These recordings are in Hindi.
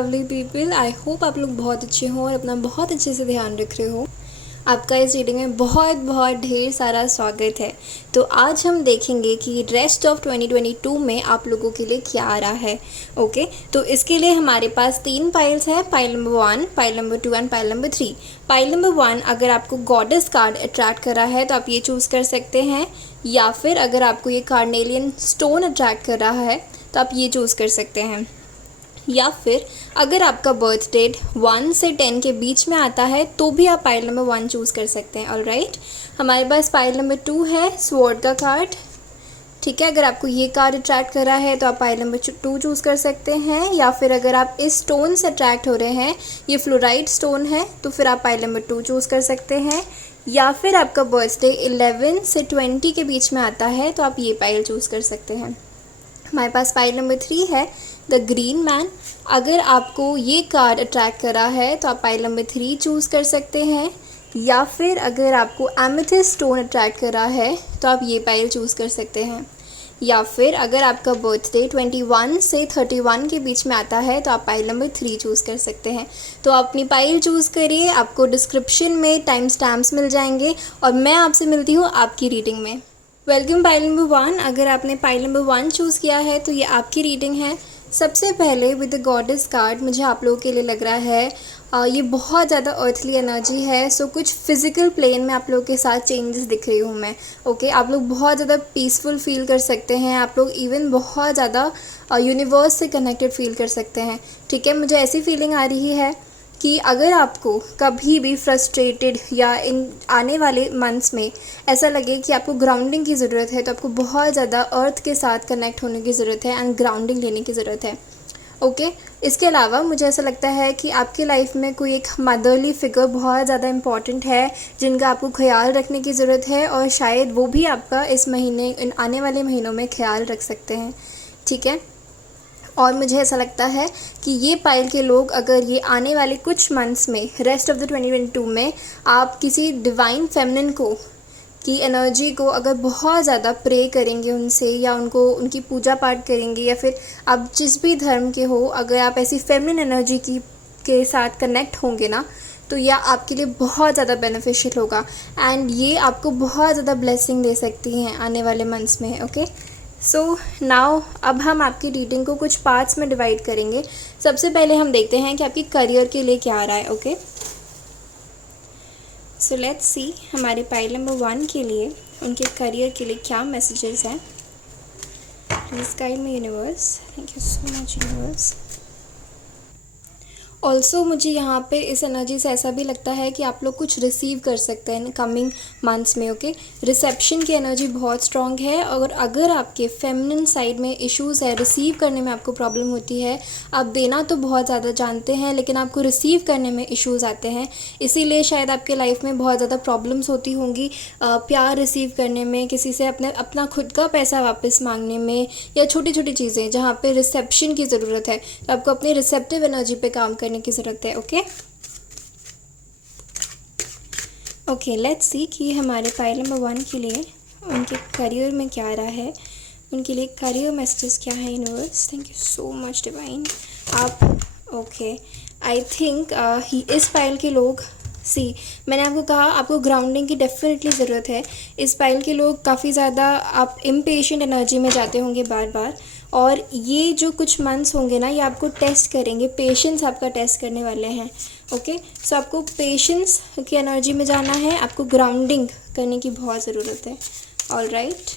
लवली पीपल, आई होप आप लोग बहुत अच्छे हो और अपना बहुत अच्छे से ध्यान रख रहे हो। आपका इस रीडिंग में बहुत बहुत ढेर सारा स्वागत है। तो आज हम देखेंगे कि रेस्ट ऑफ 2022 में आप लोगों के लिए क्या आ रहा है। ओके, तो इसके लिए हमारे पास 3 पाइल्स हैं, pile number 1, pile number 2 and pile number 3। Pile number 1, अगर आपको गॉडेस कार्ड अट्रैक्ट कर रहा है तो आप ये चूज़ कर सकते हैं, या फिर अगर आपको ये कार्नेलियन स्टोन अट्रैक्ट कर रहा है तो आप ये चूज़ कर सकते हैं, या फिर अगर आपका बर्थ डेट 1 से 10 के बीच में आता है तो भी आप पाइल नंबर 1 चूज़ कर सकते हैं। ऑलराइट, हमारे पास पाइल नंबर 2 है, स्वॉर्ड का कार्ड। ठीक है, अगर आपको ये कार्ड अट्रैक्ट कर रहा है तो आप पाइल नंबर 2 चूज़ कर सकते हैं, या फिर अगर आप इस स्टोन से अट्रैक्ट हो रहे हैं, ये फ्लोराइड स्टोन है, तो फिर आप पाइल नंबर 2 चूज़ कर सकते हैं, या फिर आपका बर्थडे 11 से 20 के बीच में आता है तो आप ये पाइल चूज़ कर सकते हैं। हमारे पास पाइल नंबर 3 है, द ग्रीन मैन। अगर आपको ये कार्ड अट्रैक्ट करा है तो आप पाइल नंबर 3 चूज़ कर सकते हैं, या फिर अगर आपको एमेथिस्ट स्टोन अट्रैक्ट करा है तो आप ये पाइल चूज़ कर सकते हैं, या फिर अगर आपका बर्थडे 21 से 31 के बीच में आता है तो आप पाइल नंबर 3 चूज़ कर सकते हैं। तो आप अपनी पाइल चूज़ करिए, आपको डिस्क्रिप्शन में टाइम स्टैम्प्स मिल जाएंगे और मैं आपसे मिलती हूँ आपकी रीडिंग में। Welcome pile number 1। अगर आपने पाइल नंबर 1 चूज़ किया है तो ये आपकी रीडिंग है। सबसे पहले विद द गॉडेस कार्ड मुझे आप लोगों के लिए लग रहा है ये बहुत ज़्यादा अर्थली एनर्जी है। सो कुछ फिजिकल प्लेन में आप लोगों के साथ चेंजेस दिख रही हूँ मैं। ओके, आप लोग बहुत ज़्यादा पीसफुल फील कर सकते हैं, आप लोग इवन बहुत ज़्यादा यूनिवर्स से कनेक्टेड फील कर सकते हैं। ठीक है, मुझे ऐसी फीलिंग आ रही है कि अगर आपको कभी भी फ्रस्ट्रेटेड या इन आने वाले मंथ्स में ऐसा लगे कि आपको ग्राउंडिंग की ज़रूरत है तो आपको बहुत ज़्यादा अर्थ के साथ कनेक्ट होने की ज़रूरत है एंड ग्राउंडिंग लेने की ज़रूरत है। ओके, इसके अलावा मुझे ऐसा लगता है कि आपकी लाइफ में कोई एक मदरली फिगर बहुत ज़्यादा इम्पॉर्टेंट है जिनका आपको ख्याल रखने की ज़रूरत है, और शायद वो भी आपका इस महीने आने वाले महीनों में ख्याल रख सकते हैं। ठीक है, और मुझे ऐसा लगता है कि ये पाइल के लोग अगर ये आने वाले कुछ मंथ्स में रेस्ट ऑफ द 2022 में आप किसी डिवाइन फेमिनिन को की एनर्जी को अगर बहुत ज़्यादा प्रे करेंगे उनसे, या उनको उनकी पूजा पाठ करेंगे, या फिर आप जिस भी धर्म के हो, अगर आप ऐसी फेमिनिन एनर्जी की के साथ कनेक्ट होंगे ना तो यह आपके लिए बहुत ज़्यादा बेनिफिशियल होगा एंड ये आपको बहुत ज़्यादा ब्लेसिंग दे सकती हैं आने वाले मंथ्स में। ओके, सो नाउ अब हम आपकी रीडिंग को कुछ पार्ट्स में डिवाइड करेंगे। सबसे पहले हम देखते हैं कि आपकी करियर के लिए क्या आ रहा है। ओके, सो लेट्स सी हमारे पाइल नंबर 1 के लिए उनके करियर के लिए क्या मैसेजेस हैं। Please guide me universe, thank you so much universe. Also मुझे यहाँ पे इस एनर्जी से ऐसा भी लगता है कि आप लोग कुछ रिसीव कर सकते हैं कमिंग मंथ्स में। ओके, रिसेप्शन की एनर्जी बहुत स्ट्रॉन्ग है, और अगर आपके फेमिनिन साइड में इश्यूज़ है, रिसीव करने में आपको प्रॉब्लम होती है, आप देना तो बहुत ज़्यादा जानते हैं लेकिन आपको रिसीव करने में इश्यूज़ आते हैं, इसीलिए शायद आपके लाइफ में बहुत ज़्यादा प्रॉब्लम्स होती होंगी प्यार रिसीव करने में, किसी से अपना खुद का पैसा वापस मांगने में, या छोटी छोटी चीज़ें जहाँ पे रिसेप्शन की ज़रूरत है तो आपको अपनी रिसेप्टिव एनर्जी पे काम करने की ज़रूरत है। ओके ओके, लेट्स सी कि हमारे पाइल नंबर 1 के लिए उनके करियर में क्या आ रहा है, उनके लिए करियर मैसेजेस क्या है universe. Thank you so much divine. आप ओके, आई थिंक इस पाइल के लोग मैंने आपको कहा आपको ग्राउंडिंग की डेफिनेटली ज़रूरत है। इस पाइल के लोग काफ़ी ज़्यादा आप इम्पेशेंट एनर्जी में जाते होंगे बार बार, और ये जो कुछ मंथ्स होंगे ना ये आपको टेस्ट करेंगे, पेशेंस आपका टेस्ट करने वाले हैं। ओके, सो आपको पेशेंस की एनर्जी में जाना है, आपको ग्राउंडिंग करने की बहुत ज़रूरत है। ऑलराइट,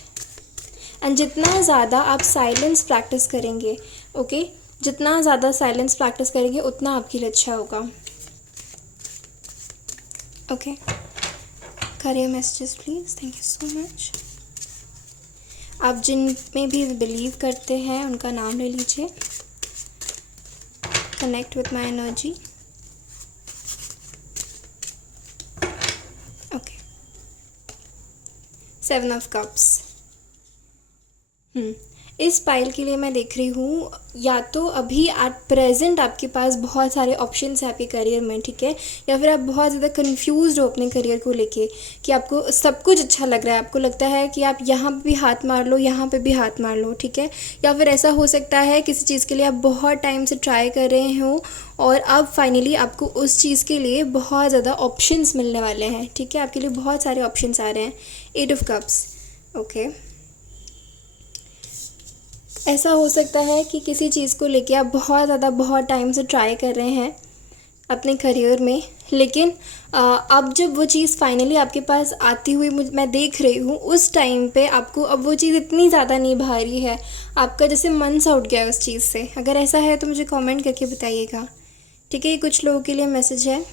एंड जितना ज़्यादा आप साइलेंस प्रैक्टिस करेंगे, ओके, जितना ज़्यादा साइलेंस प्रैक्टिस करेंगे उतना आपके लिए अच्छा होगा। Okay, career messages please, thank you so much. आप जिन में भी बिलीव करते हैं उनका नाम ले लीजिए। Connect with my energy. Okay, 7 of cups. इस पाइल के लिए मैं देख रही हूँ, या तो अभी एट प्रेजेंट आपके पास बहुत सारे ऑप्शंस हैं आपके करियर में, ठीक है, या फिर आप बहुत ज़्यादा कंफ्यूज्ड हो अपने करियर को लेके कि आपको सब कुछ अच्छा लग रहा है, आपको लगता है कि आप यहाँ पे भी हाथ मार लो, यहाँ पे भी हाथ मार लो, ठीक है। या फिर ऐसा हो सकता है किसी चीज़ के लिए आप बहुत टाइम से ट्राई कर रहे हो और अब फाइनली आपको उस चीज़ के लिए बहुत ज़्यादा ऑप्शंस मिलने वाले हैं, ठीक है, आपके लिए बहुत सारे ऑप्शंस आ रहे हैं। 8 ऑफ कप्स, ओके। ऐसा हो सकता है कि किसी चीज़ को लेके आप बहुत टाइम से ट्राई कर रहे हैं अपने करियर में, लेकिन अब जब वो चीज़ फाइनली आपके पास आती हुई मैं देख रही हूँ, उस टाइम पे आपको अब वो चीज़ इतनी ज़्यादा नहीं भा रही है, आपका जैसे मन सा उठ गया है उस चीज़ से। अगर ऐसा है तो मुझे कमेंट करके बताइएगा, ठीक है। ये कुछ लोगों के लिए मैसेज है।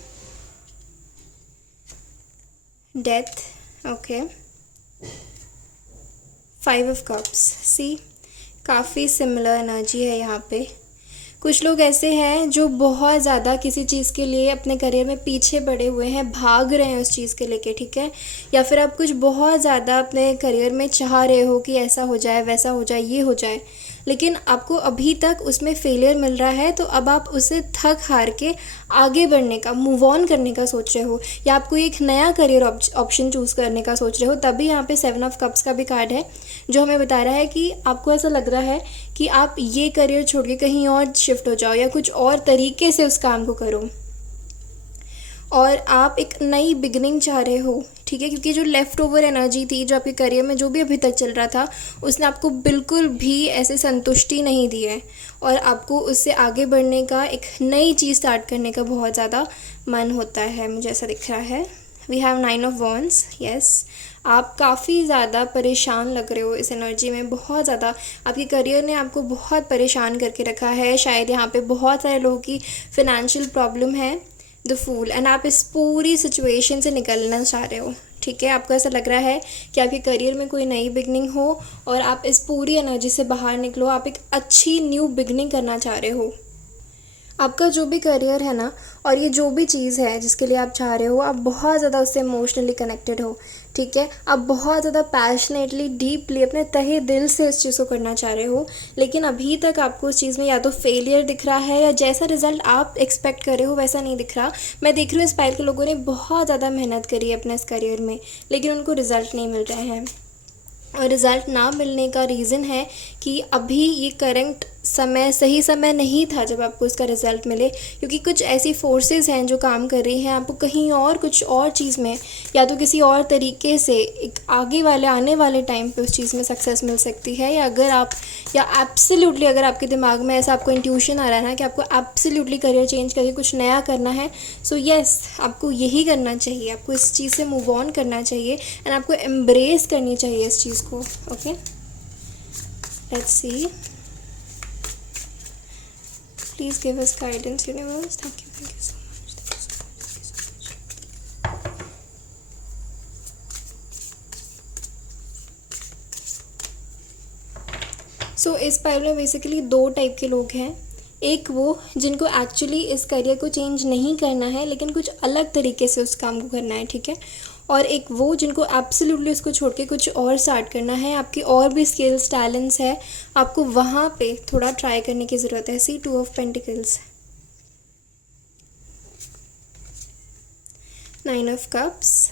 Death, okay. 5 ऑफ कप्स, सी काफ़ी सिमिलर एनर्जी है यहाँ पे। कुछ लोग ऐसे हैं जो बहुत ज़्यादा किसी चीज़ के लिए अपने करियर में पीछे पड़े हुए हैं, भाग रहे हैं उस चीज़ के लेके, ठीक है। या फिर आप कुछ बहुत ज़्यादा अपने करियर में चाह रहे हो कि ऐसा हो जाए, वैसा हो जाए, ये हो जाए, लेकिन आपको अभी तक उसमें फेलियर मिल रहा है, तो अब आप उसे थक हार के आगे बढ़ने का, मूव ऑन करने का सोच रहे हो, या आपको एक नया करियर ऑप्शन चूज़ करने का सोच रहे हो। तभी यहाँ पे 7 ऑफ कप्स का भी कार्ड है जो हमें बता रहा है कि आपको ऐसा लग रहा है कि आप ये करियर छोड़ के कहीं और शिफ्ट हो जाओ या कुछ और तरीके से उस काम को करो, और आप एक नई बिगनिंग चाह रहे हो, ठीक है। क्योंकि जो लेफ़्ट ओवर एनर्जी थी, जो आपके करियर में जो भी अभी तक चल रहा था, उसने आपको बिल्कुल भी ऐसे संतुष्टि नहीं दी है, और आपको उससे आगे बढ़ने का, एक नई चीज़ स्टार्ट करने का बहुत ज़्यादा मन होता है, मुझे ऐसा दिख रहा है। We have 9 of wands, yes. आप काफ़ी ज़्यादा परेशान लग रहे हो इस एनर्जी में, बहुत ज़्यादा आपके करियर ने आपको बहुत परेशान करके रखा है। शायद यहाँ पे बहुत सारे लोगों की फ़िनेंशियल प्रॉब्लम है, द फूल, एंड आप इस पूरी सिचुएशन से निकलना चाह रहे हो, ठीक है। आपको ऐसा लग रहा है कि आपके करियर में कोई नई बिगनिंग हो और आप इस पूरी एनर्जी से बाहर निकलो, आप एक अच्छी न्यू बिगनिंग करना चाह रहे हो। आपका जो भी करियर है ना, और ये जो भी चीज़ है जिसके लिए आप चाह रहे हो, आप बहुत ज़्यादा उससे इमोशनली कनेक्टेड हो, ठीक है। आप बहुत ज़्यादा पैशनेटली, डीपली, अपने तहे दिल से इस चीज़ को करना चाह रहे हो, लेकिन अभी तक आपको उस चीज़ में या तो फेलियर दिख रहा है, या जैसा रिज़ल्ट आप एक्सपेक्ट कर रहे हो वैसा नहीं दिख रहा। मैं देख रही हूँ इस पाइल के लोगों ने बहुत ज़्यादा मेहनत करी है अपने इस करियर में, लेकिन उनको रिज़ल्ट नहीं मिल रहे हैं। और रिज़ल्ट ना मिलने का रीज़न है कि अभी ये करंट समय सही समय नहीं था जब आपको इसका रिज़ल्ट मिले, क्योंकि कुछ ऐसी फोर्सेस हैं जो काम कर रही हैं, आपको कहीं और कुछ और चीज़ में या तो किसी और तरीके से एक आने वाले टाइम पे उस चीज़ में सक्सेस मिल सकती है। या एब्सोल्युटली अगर आपके दिमाग में ऐसा आपको इंट्यूशन आ रहा है ना कि आपको एब्सोल्युटली करियर चेंज करके कुछ नया करना है, सो यस, आपको यही करना चाहिए, आपको इस चीज़ से मूव ऑन करना चाहिए, एंड आपको एम्ब्रेस करनी चाहिए इस चीज़ को, okay. Let's C, please give us guidance, universe. Thank you so much, thank you so much, thank you so much. सो इस पाइल में बेसिकली 2 टाइप के लोग हैं। एक वो जिनको एक्चुअली इस करियर को चेंज नहीं करना है, लेकिन कुछ अलग तरीके से उस काम को करना है, ठीक है। और एक वो जिनको एब्सोल्युटली उसको छोड़ के कुछ और स्टार्ट करना है, आपकी और भी स्किल्स, टैलेंट्स है, आपको वहाँ पे थोड़ा ट्राई करने की ज़रूरत है। सी 2 of pentacles, 9 of cups,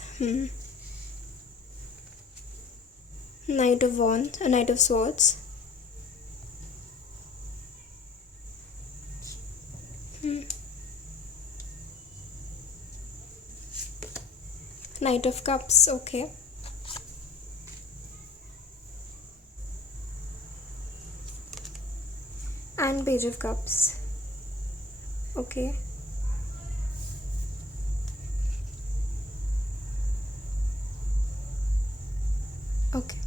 night of wands, night of swords, Knight of Cups, okay. And Page of Cups, okay. Okay.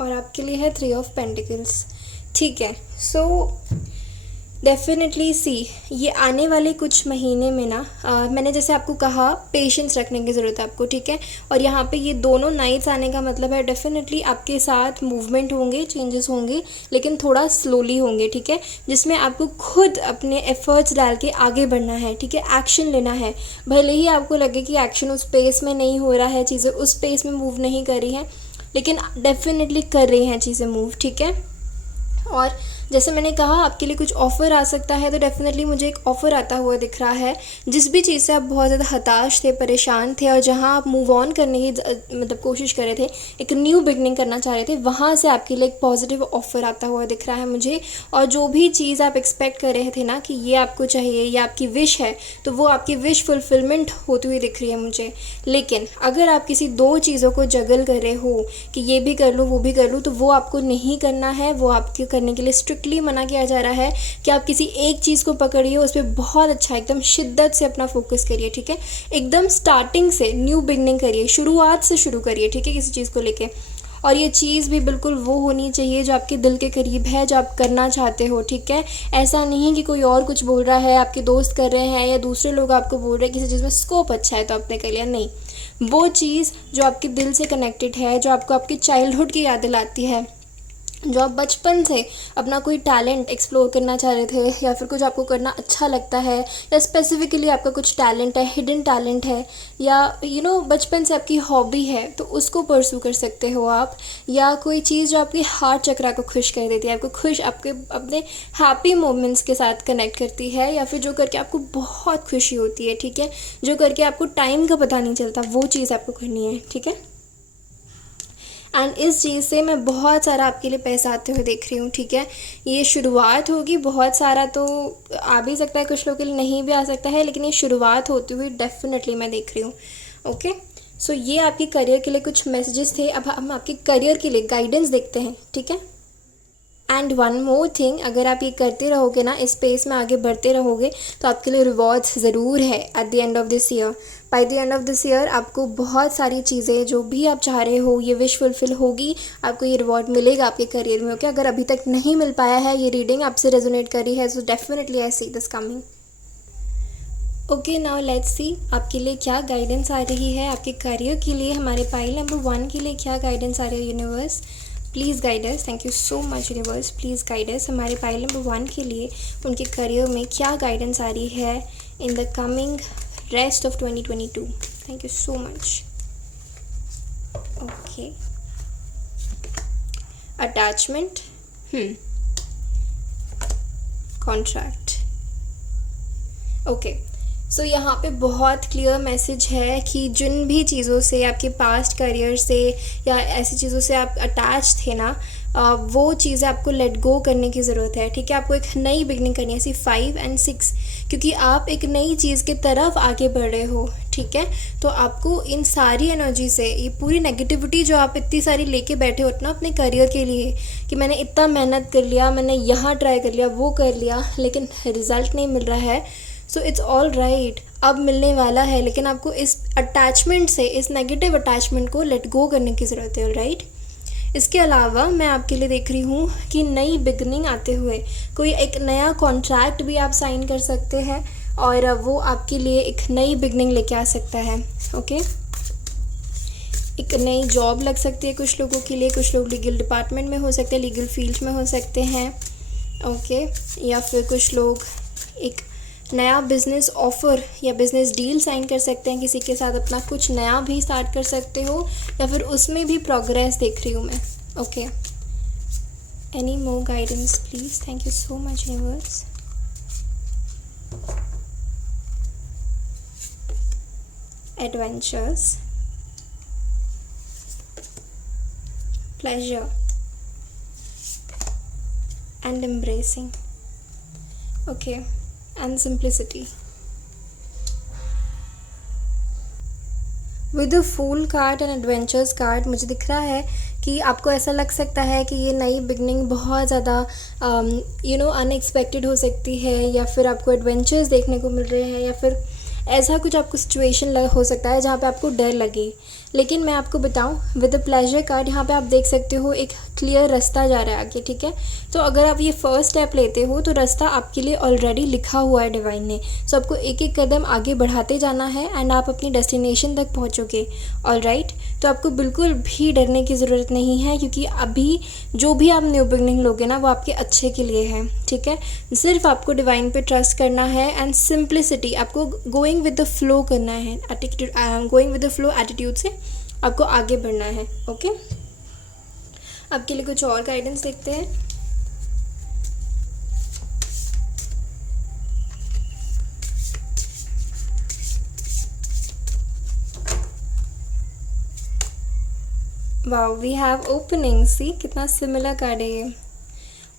और आपके लिए है 3 ऑफ पेंटिकल्स, ठीक है। सो डेफिनेटली सी, ये आने वाले कुछ महीने में ना, मैंने जैसे आपको कहा पेशेंस रखने की ज़रूरत है आपको, ठीक है। और यहाँ पे ये दोनों नाइट्स आने का मतलब है डेफिनेटली आपके साथ मूवमेंट होंगे, चेंजेस होंगे, लेकिन थोड़ा स्लोली होंगे, ठीक है, जिसमें आपको खुद अपने एफर्ट्स डाल के आगे बढ़ना है, ठीक है, एक्शन लेना है। भले ही आपको लगे कि एक्शन उस पेस में नहीं हो रहा है, चीज़ें उस पेस में मूव नहीं कर रही हैं, लेकिन डेफिनेटली कर रही हैं चीज़ें मूव, ठीक है। और जैसे मैंने कहा आपके लिए कुछ ऑफ़र आ सकता है, तो डेफ़िनेटली मुझे एक ऑफ़र आता हुआ दिख रहा है। जिस भी चीज़ से आप बहुत ज़्यादा हताश थे, परेशान थे और जहाँ आप मूव ऑन करने की मतलब कोशिश कर रहे थे, एक न्यू बिगनिंग करना चाह रहे थे, वहाँ से आपके लिए एक पॉजिटिव ऑफ़र आता हुआ दिख रहा है मुझे। और जो भी चीज़ आप एक्सपेक्ट कर रहे थे ना कि ये आपको चाहिए, ये आपकी विश है, तो वो आपकी विश फुलफ़िलमेंट होती हुई दिख रही है मुझे। लेकिन अगर आप किसी 2 चीज़ों को जगल कर रहे हो कि ये भी कर लूँ, वो भी कर लूँ, तो वो आपको नहीं करना है। वो आपके करने के लिए स्ट्रिक्टली मना किया जा रहा है कि आप किसी एक चीज़ को पकड़िए, उस पर बहुत अच्छा एकदम शिद्दत से अपना फोकस करिए, ठीक है। एकदम स्टार्टिंग से न्यू बिगनिंग करिए, शुरुआत से शुरू करिए, ठीक है, किसी चीज़ को लेके। और ये चीज़ भी बिल्कुल वो होनी चाहिए जो आपके दिल के करीब है, जो आप करना चाहते हो, ठीक है। ऐसा नहीं कि कोई और कुछ बोल रहा है, आपके दोस्त कर रहे हैं या दूसरे लोग आपको बोल रहे हैं किसी चीज़ में स्कोप अच्छा है तो आपने कर लिया, नहीं। वो चीज़ जो आपके दिल से कनेक्टेड है, जो आपको आपकी चाइल्डहुड की याद दिलाती है, जो आप बचपन से अपना कोई टैलेंट एक्सप्लोर करना चाह रहे थे या फिर कुछ आपको करना अच्छा लगता है, या स्पेसिफिकली आपका कुछ टैलेंट है, हिडन टैलेंट है, या बचपन से आपकी हॉबी है, तो उसको परस्यू कर सकते हो आप। या कोई चीज़ जो आपके हार्ट चक्रा को खुश कर देती है, आपको खुश, आपके अपने हैप्पी मोमेंट्स के साथ कनेक्ट करती है, या फिर जो करके आपको बहुत खुशी होती है, ठीक है, जो करके आपको टाइम का पता नहीं चलता, वो चीज़ आपको करनी है, ठीक है। एंड इस चीज़ से मैं बहुत सारा आपके लिए पैसा आते हुए देख रही हूँ, ठीक है। ये शुरुआत होगी, बहुत सारा तो आ भी सकता है, कुछ लोगों के लिए नहीं भी आ सकता है, लेकिन ये शुरुआत होती हुई डेफिनेटली मैं देख रही हूँ। ओके, सो ये आपके करियर के लिए कुछ मैसेजेस थे। अब हम आपके करियर के लिए गाइडेंस देखते हैं, ठीक है। एंड वन मोर थिंग, अगर आप ये करते रहोगे ना, इस स्पेस में आगे बढ़ते रहोगे, तो आपके लिए रिवॉर्ड्स ज़रूर है at the end of this year. By the end of this year आपको बहुत सारी चीज़ें जो भी आप चाह रहे हो, ये विश फुलफिल होगी, आपको ये रिवॉर्ड मिलेगा आपके करियर में। ओके, अगर अभी तक नहीं मिल पाया है, ये रीडिंग आपसे रेजोनेट कर रही है, so definitely I see this coming. Okay, now let's see आपके लिए क्या गाइडेंस आ रही है आपके करियर के लिए। हमारे पाइल नंबर 1 के लिए क्या गाइडेंस आ रही है universe, please guide us. Thank you so much universe, please guide अस। हमारे पाइल नंबर 1 के लिए उनके करियर में क्या गाइडेंस आ रही है in the coming rest of 2022। Thank you so much. Okay, attachment, contract. Okay, so यहाँ पे बहुत क्लियर मैसेज है कि जिन भी चीज़ों से आपके पास्ट करियर से या ऐसी चीज़ों से आप अटैच थे ना, वो चीज़ें आपको लेट गो करने की ज़रूरत है, ठीक है। आपको एक नई बिगनिंग करनी है, ऐसी 5 और 6, क्योंकि आप एक नई चीज़ की तरफ आगे बढ़ रहे हो, ठीक है। तो आपको इन सारी एनर्जी से, ये पूरी नेगेटिविटी जो आप इतनी सारी लेके बैठे हो ना अपने करियर के लिए, कि मैंने इतना मेहनत कर लिया, मैंने यहाँ ट्राई कर लिया, वो कर लिया, लेकिन रिज़ल्ट नहीं मिल रहा है, सो इट्स ऑल राइट, अब मिलने वाला है। लेकिन आपको इस अटैचमेंट से, इस नेगेटिव अटैचमेंट को लेट गो करने की ज़रूरत है, ऑल राइट। इसके अलावा मैं आपके लिए देख रही हूँ कि नई बिगनिंग आते हुए कोई एक नया कॉन्ट्रैक्ट भी आप साइन कर सकते हैं, और वो आपके लिए एक नई बिगनिंग लेके आ सकता है। ओके, एक नई जॉब लग सकती है कुछ लोगों के लिए, कुछ लोग लीगल डिपार्टमेंट में हो सकते हैं, लीगल फील्ड में हो सकते हैं, ओके। या फिर कुछ लोग एक नया बिज़नेस ऑफ़र या बिज़नेस डील साइन कर सकते हैं किसी के साथ, अपना कुछ नया भी स्टार्ट कर सकते हो, या फिर उसमें भी प्रोग्रेस देख रही हूँ मैं। Okay, any more guidance please, thank you so much universe. Adventures, pleasure and embracing, okay, and simplicity. With the Fool card and Adventures card मुझे दिख रहा है कि आपको ऐसा लग सकता है कि ये नई बिगनिंग बहुत ज़्यादा अनएक्सपेक्टेड हो सकती है, या फिर आपको एडवेंचर्स देखने को मिल रहे हैं, या फिर ऐसा कुछ आपको सिचुएशन हो सकता है जहाँ पे आपको डर लगे। लेकिन मैं आपको बताऊँ, विद द प्लेजर कार्ड यहाँ पे आप देख सकते हो एक क्लियर रास्ता जा रहा है आगे, ठीक है। तो अगर आप ये फर्स्ट स्टेप लेते हो तो रास्ता आपके लिए ऑलरेडी लिखा हुआ है डिवाइन ने। सो आपको एक एक कदम आगे बढ़ाते जाना है एंड आप अपनी डेस्टिनेशन तक पहुँचोगे, ऑल राइट। तो आपको बिल्कुल भी डरने की ज़रूरत नहीं है, क्योंकि अभी जो भी आप न्यू बिगनिंग लोगे ना, वो आपके अच्छे के लिए है, ठीक है। सिर्फ आपको डिवाइन पे ट्रस्ट करना है एंड सिंप्लिसिटी, आपको गोइंग विद द फ्लो करना है, going with the flow attitude से आपको आगे बढ़ना है, ओके। आपके लिए कुछ और गाइडेंस देखते हैं। Wow, we have opening. See कितना सिमिलर कार्ड है ये।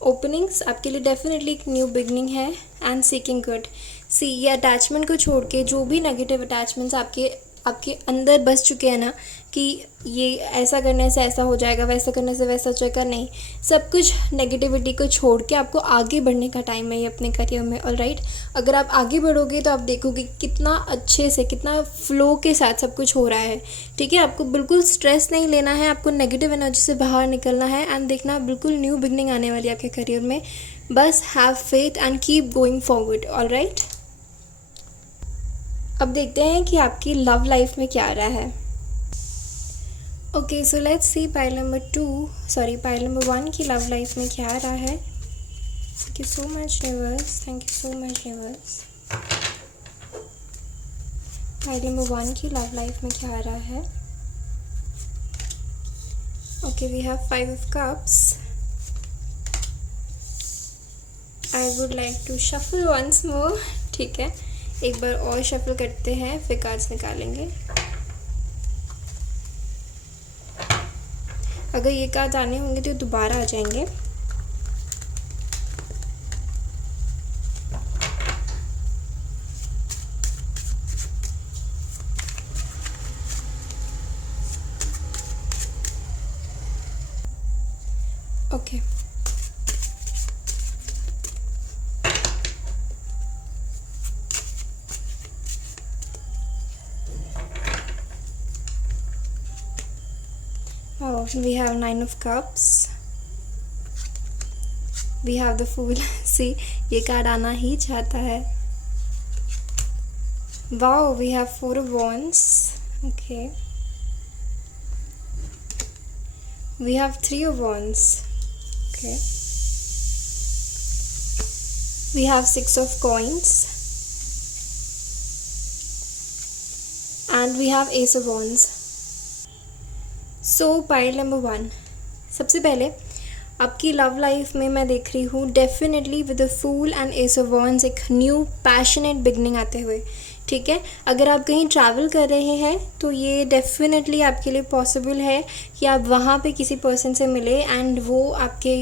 ओपनिंग्स आपके लिए डेफिनेटली एक न्यू बिगनिंग है एंड सीकिंग गुड। सी ये अटैचमेंट को छोड़ के जो भी नेगेटिव अटैचमेंट्स आपके आपके अंदर बस चुके हैं ना, कि ये ऐसा करने से ऐसा हो जाएगा, वैसा करने से वैसा हो जाएगा, नहीं, सब कुछ नेगेटिविटी को छोड़ के आपको आगे बढ़ने का टाइम है ये अपने करियर में। ऑलराइट, अगर आप आगे बढ़ोगे तो आप देखोगे कितना अच्छे से, कितना फ्लो के साथ सब कुछ हो रहा है। ठीक है, आपको बिल्कुल स्ट्रेस नहीं लेना है, आपको नेगेटिव एनर्जी से बाहर निकलना है एंड देखना बिल्कुल न्यू बिगनिंग आने वाली है आपके करियर में। बस have faith and keep going forward. Alright, अब देखते हैं कि आपकी लव लाइफ में क्या आ रहा है। Okay, so let's see pile number 1 की लव लाइफ में क्या आ रहा है। Thank you so much universe, thank you so much universe. Pile number 1 की लव लाइफ में क्या आ रहा है। Okay, we have 5 of cups. I would like to shuffle once more. ठीक है, एक बार और शफल करते हैं, फिर कार्ड्स निकालेंगे। अगर ये कार्ड आने होंगे तो दोबारा आ जाएंगे। Okay, we have 9 of cups, we have the Fool। सी ये कार्ड आना ही चाहता है। Wow, we have 4 of wands। Okay, we have 3 of wands। Okay, we have 6 of coins and we have ace of wands। So pile number 1, सबसे पहले आपकी लव लाइफ में मैं देख रही हूँ definitely with the fool and ace of wands एक न्यू पैशनेट बिगनिंग आते हुए। ठीक है, अगर आप कहीं ट्रैवल कर रहे हैं तो ये डेफिनेटली आपके लिए पॉसिबल है कि आप वहाँ पे किसी पर्सन से मिले एंड वो आपके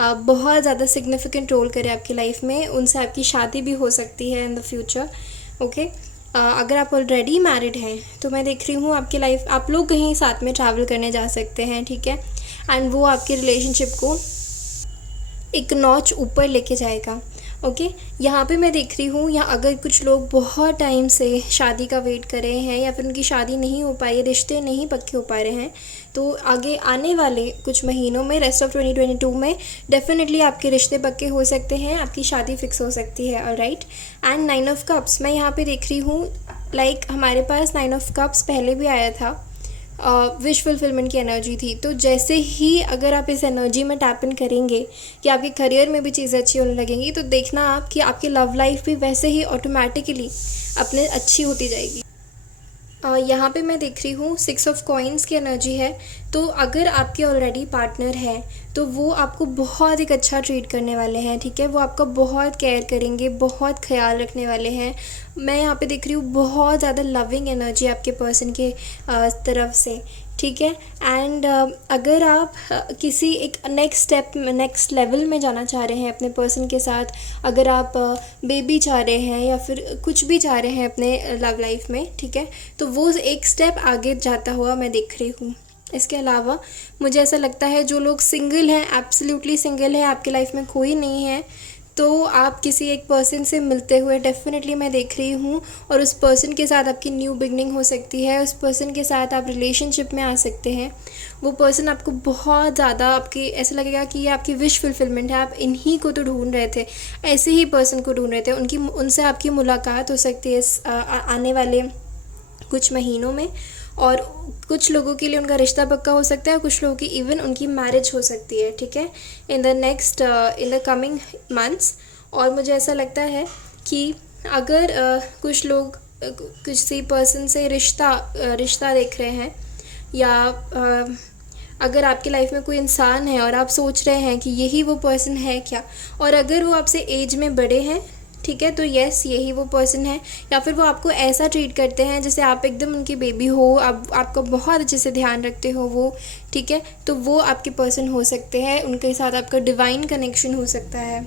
बहुत ज़्यादा सिग्निफिकेंट रोल करे आपकी लाइफ में। उनसे आपकी शादी भी हो सकती है इन द फ्यूचर। ओके, अगर आप ऑलरेडी मैरिड हैं तो मैं देख रही हूँ आपकी लाइफ, आप लोग कहीं साथ में ट्रैवल करने जा सकते हैं। ठीक है, एंड वो आपके रिलेशनशिप को एक नॉच ऊपर लेके जाएगा। ओके, यहाँ पे मैं देख रही हूँ, यहाँ अगर कुछ लोग बहुत टाइम से शादी का वेट कर रहे हैं या फिर उनकी शादी नहीं हो पाई है, रिश्ते नहीं पक्के हो पा रहे हैं, तो आगे आने वाले कुछ महीनों में, रेस्ट ऑफ 2022 में डेफिनेटली आपके रिश्ते पक्के हो सकते हैं, आपकी शादी फिक्स हो सकती है। ऑलराइट, एंड 9 ऑफ कप्स मैं यहाँ पे देख रही हूँ, लाइक हमारे पास 9 ऑफ कप्स पहले भी आया था, विश फुलफिलमेंट की एनर्जी थी। तो जैसे ही अगर आप इस एनर्जी में टैप इन करेंगे कि आपके करियर में भी चीज़ें अच्छी होने लगेंगी, तो देखना आप कि आपकी लव लाइफ भी वैसे ही ऑटोमेटिकली अपने अच्छी होती जाएगी। यहाँ पे मैं देख रही हूँ 6 ऑफ कॉइन्स की एनर्जी है। तो अगर आपके ऑलरेडी पार्टनर है तो वो आपको बहुत एक अच्छा ट्रीट करने वाले हैं। ठीक है, वो आपका बहुत केयर करेंगे, बहुत ख्याल रखने वाले हैं। मैं यहाँ पे देख रही हूँ बहुत ज़्यादा लविंग एनर्जी आपके पर्सन के तरफ से। ठीक है, एंड अगर आप किसी एक नेक्स्ट लेवल में जाना चाह रहे हैं अपने पर्सन के साथ, अगर आप बेबी चाह रहे हैं या फिर कुछ भी चाह रहे हैं अपने लव लाइफ में, ठीक है, तो वो एक स्टेप आगे जाता हुआ मैं देख रही हूँ। इसके अलावा मुझे ऐसा लगता है जो लोग सिंगल हैं, एब्सोल्युटली सिंगल है, आपकी लाइफ में कोई नहीं है, तो आप किसी एक पर्सन से मिलते हुए डेफिनेटली मैं देख रही हूँ, और उस पर्सन के साथ आपकी न्यू बिगनिंग हो सकती है। उस पर्सन के साथ आप रिलेशनशिप में आ सकते हैं। वो पर्सन आपको बहुत ज़्यादा, आपकी ऐसा लगेगा कि ये आपकी विश फुलफिलमेंट है, आप इन्हीं को तो ढूंढ रहे थे, ऐसे ही पर्सन को ढूंढ रहे थे। उनसे आपकी मुलाकात हो सकती है आने वाले कुछ महीनों में, और कुछ लोगों के लिए उनका रिश्ता पक्का हो सकता है, कुछ लोगों की इवन उनकी मैरिज हो सकती है। ठीक है, इन द कमिंग मंथ्स। और मुझे ऐसा लगता है कि अगर कुछ लोग किसी पर्सन से रिश्ता देख रहे हैं, या अगर आपकी लाइफ में कोई इंसान है और आप सोच रहे हैं कि यही वो पर्सन है क्या, और अगर वो आपसे एज में बड़े हैं, ठीक है, तो यस यही वो पर्सन है। या फिर वो आपको ऐसा ट्रीट करते हैं जैसे आप एकदम उनकी बेबी हो, आपका बहुत अच्छे से ध्यान रखते हो वो, ठीक है, तो वो आपके पर्सन हो सकते हैं, उनके साथ आपका डिवाइन कनेक्शन हो सकता है।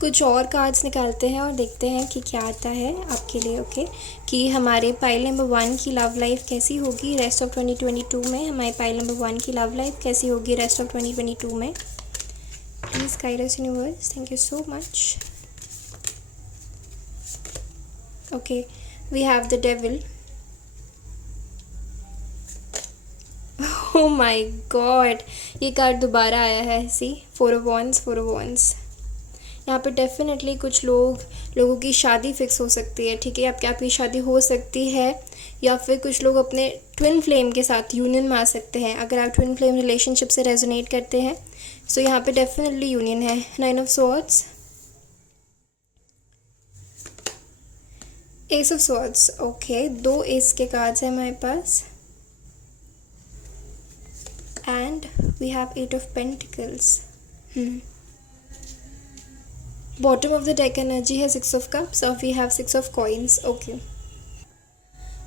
कुछ और कार्ड्स निकालते हैं और देखते हैं कि क्या आता है आपके लिए। ओके, कि हमारे पाइल नंबर 1 की लव लाइफ कैसी होगी रेस्ट ऑफ 2022 में। हमारे पाइल नंबर 1 की लव लाइफ कैसी होगी रेस्ट ऑफ 2022 में। Please guide us universe, thank you so much. Okay, we have the devil. Oh my God, ये कार्ड दोबारा आया है। See, 4 of wands, 4 of wands। यहाँ पे डेफिनेटली कुछ लोगों की शादी फिक्स हो सकती है, ठीक है, आपकी शादी हो सकती है, या फिर कुछ लोग अपने ट्विन फ्लेम के साथ यूनियन में आ सकते हैं। अगर आप ट्विन फ्लेम रिलेशनशिप से रेजोनेट करते हैं सो यहाँ पे डेफिनेटली यूनियन है। 9 of swords, ace of swords। Okay, 2 ace के कार्ड्स हैं हमारे पास, and we have 8 of pentacles. Bottom of the deck energy है 6 ऑफ कप्स और we have 6 of coins. Okay,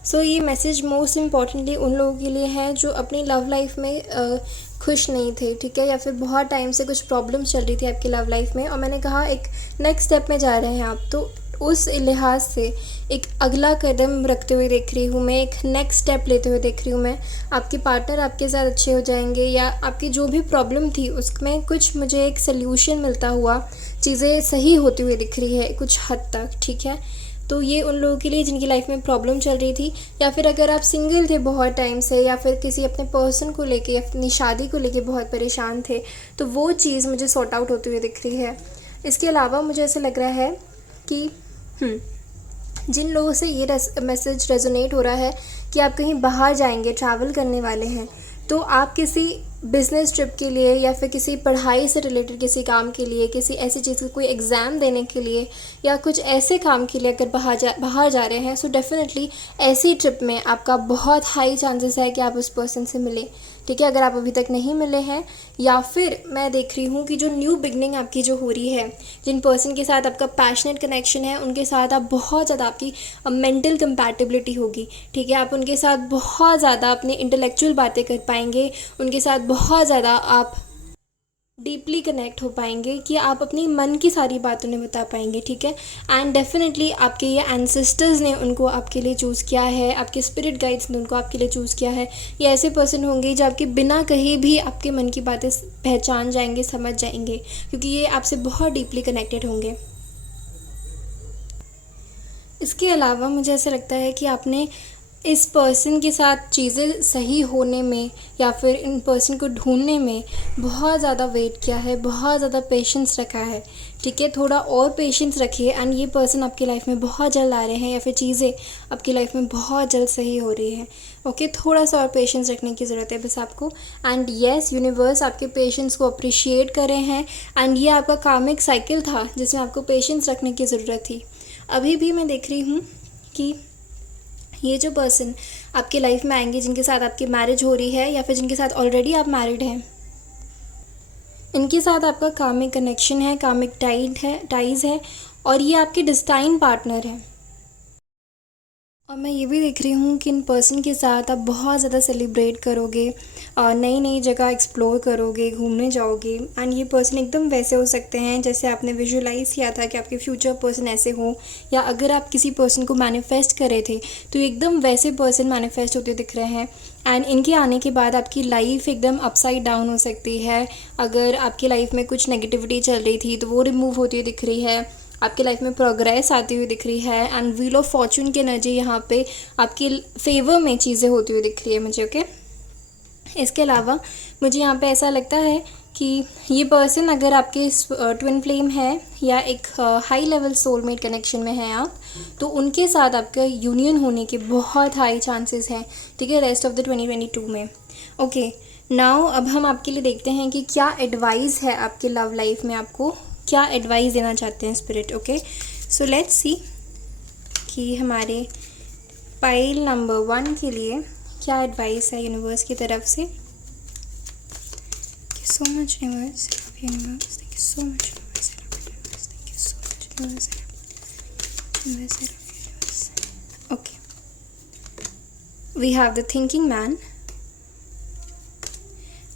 so ये मैसेज मोस्ट इम्पॉर्टेंटली उन लोगों के लिए है जो अपनी लव लाइफ में खुश नहीं थे, ठीक है, या फिर बहुत टाइम से कुछ प्रॉब्लम्स चल रही थी आपकी लव लाइफ में, और मैंने कहा एक नेक्स्ट स्टेप में जा रहे हैं आप, तो उस लिहाज से एक अगला कदम रखते हुए देख रही हूँ मैं, एक नेक्स्ट स्टेप लेते हुए देख रही हूँ मैं। आपके पार्टनर आपके साथ अच्छे हो जाएंगे, या आपकी जो भी प्रॉब्लम थी उसमें कुछ मुझे एक सल्यूशन मिलता हुआ, चीज़ें सही होती हुई दिख रही है कुछ हद तक, ठीक है। तो ये उन लोगों के लिए जिनकी लाइफ में प्रॉब्लम चल रही थी, या फिर अगर आप सिंगल थे बहुत टाइम से, या फिर किसी अपने पर्सन को लेके, अपनी शादी को लेके बहुत परेशान थे, तो वो चीज़ मुझे सॉर्ट आउट होती हुई दिख रही है। इसके अलावा मुझे ऐसा लग रहा है कि जिन लोगों से ये मैसेज रेजोनेट हो रहा है कि आप कहीं बाहर जाएंगे, ट्रैवल करने वाले हैं, तो आप किसी बिज़नेस ट्रिप के लिए, या फिर किसी पढ़ाई से रिलेटेड किसी काम के लिए, किसी ऐसी चीज़ का कोई एग्ज़ाम देने के लिए, या कुछ ऐसे काम के लिए अगर बाहर जा रहे हैं, सो डेफिनेटली ऐसी ट्रिप में आपका बहुत हाई चांसेस है कि आप उस पर्सन से मिलें, ठीक है, अगर आप अभी तक नहीं मिले हैं। या फिर मैं देख रही हूँ कि जो न्यू बिगनिंग आपकी जो हो रही है, जिन पर्सन के साथ आपका पैशनेट कनेक्शन है, उनके साथ आप बहुत ज़्यादा, आपकी मेंटल कंपैटिबिलिटी होगी, ठीक है, आप उनके साथ बहुत ज़्यादा अपनी इंटेलेक्चुअल बातें कर पाएंगे, उनके साथ बहुत ज़्यादा आप डीपली कनेक्ट हो पाएंगे, कि आप अपनी मन की सारी बात उन्हें बता पाएंगे, ठीक है। एंड डेफिनेटली आपके ये एंसेस्टर्स ने उनको आपके लिए चूज़ किया है, आपके स्पिरिट गाइड्स ने उनको आपके लिए चूज़ किया है। ये ऐसे पर्सन होंगे जो आपके बिना कहीं भी आपके मन की बातें पहचान जाएंगे, समझ जाएंगे, क्योंकि ये आपसे बहुत डीपली कनेक्टेड होंगे। इसके अलावा मुझे ऐसा लगता है कि आपने इस पर्सन के साथ चीज़ें सही होने में, या फिर इन पर्सन को ढूंढने में बहुत ज़्यादा वेट किया है, बहुत ज़्यादा पेशेंस रखा है, ठीक है। थोड़ा और पेशेंस रखिए, एंड ये पर्सन आपकी लाइफ में बहुत जल्द आ रहे हैं, या फिर चीज़ें आपकी लाइफ में बहुत जल्द सही हो रही हैं। ओके, थोड़ा सा और पेशेंस रखने की ज़रूरत है बस आपको। एंड येस, यूनिवर्स आपके पेशेंस को अप्रिशिएट कर रहे हैं, एंड ये आपका कार्मिक साइकिल था जिसमें आपको पेशेंस रखने की ज़रूरत थी। अभी भी मैं देख रही हूँ कि ये जो पर्सन आपकी लाइफ में आएंगे, जिनके साथ आपकी मैरिज हो रही है, या फिर जिनके साथ ऑलरेडी आप मैरिड हैं, इनके साथ आपका कार्मिक कनेक्शन है, कार्मिक टाइज है, और ये आपके डिस्टाइन पार्टनर है। और मैं ये भी देख रही हूँ कि इन पर्सन के साथ आप बहुत ज़्यादा सेलिब्रेट करोगे, और नई नई जगह एक्सप्लोर करोगे, घूमने जाओगे। एंड ये पर्सन एकदम वैसे हो सकते हैं जैसे आपने विजुअलाइज़ किया था कि आपके फ्यूचर पर्सन ऐसे हो, या अगर आप किसी पर्सन को मैनिफेस्ट कर रहे थे तो एकदम वैसे पर्सन मैनिफेस्ट होते दिख रहे हैं। एंड इनके आने के बाद आपकी लाइफ एकदम अपसाइड डाउन हो सकती है। अगर आपकी लाइफ में कुछ नेगेटिविटी चल रही थी तो वो रिमूव होती हुई दिख रही है, आपकी लाइफ में प्रोग्रेस आती हुई दिख रही है, एंड व्हील ऑफ फॉर्चून की एनर्जी यहाँ पे आपके फेवर में चीज़ें होती हुई दिख रही है मुझे। ओके, इसके अलावा मुझे यहाँ पे ऐसा लगता है कि ये पर्सन अगर आपके ट्विन फ्लेम है, या एक हाई लेवल सोलमेट कनेक्शन में है आप, तो उनके साथ आपका यूनियन होने के बहुत हाई चांसेस हैं, ठीक है, रेस्ट ऑफ द 2022 में। ओके, नाउ अब हम आपके लिए देखते हैं कि क्या एडवाइस है आपके लव लाइफ में, आपको क्या एडवाइस देना चाहते हैं स्पिरिट। ओके, सो लेट्स सी कि हमारे पाइल नंबर 1 के लिए क्या एडवाइस है यूनिवर्स की तरफ से? So much universe, universe thank you so much universe, thank you so much universe, universe. Okay, we have the thinking man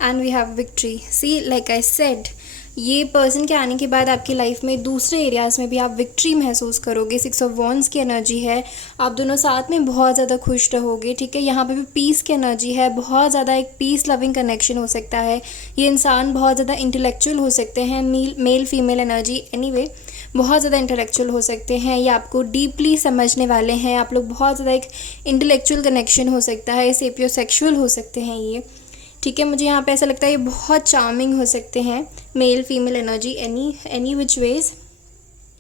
and we have victory. See like I said, ये पर्सन के आने के बाद आपकी लाइफ में दूसरे एरियाज़ में भी आप विक्ट्री महसूस करोगे। 6 ऑफ वॉन्ड्स की एनर्जी है, आप दोनों साथ में बहुत ज़्यादा खुश रहोगे, ठीक है। यहाँ पे भी पीस की एनर्जी है, बहुत ज़्यादा एक पीस लविंग कनेक्शन हो सकता है। ये इंसान बहुत ज़्यादा इंटेलेक्चुअल हो सकते हैं, मेल फीमेल एनर्जी एनीवे बहुत ज़्यादा इंटेलेक्चुअल हो सकते हैं, ये आपको डीपली समझने वाले हैं। आप लोग बहुत ज़्यादा एक इंटेलेक्चुअल कनेक्शन हो सकता है, सेपियोसेक्सुअल हो सकते हैं ये, ठीक है। मुझे यहाँ पे ऐसा लगता है ये बहुत चार्मिंग हो सकते हैं, male female energy any which ways,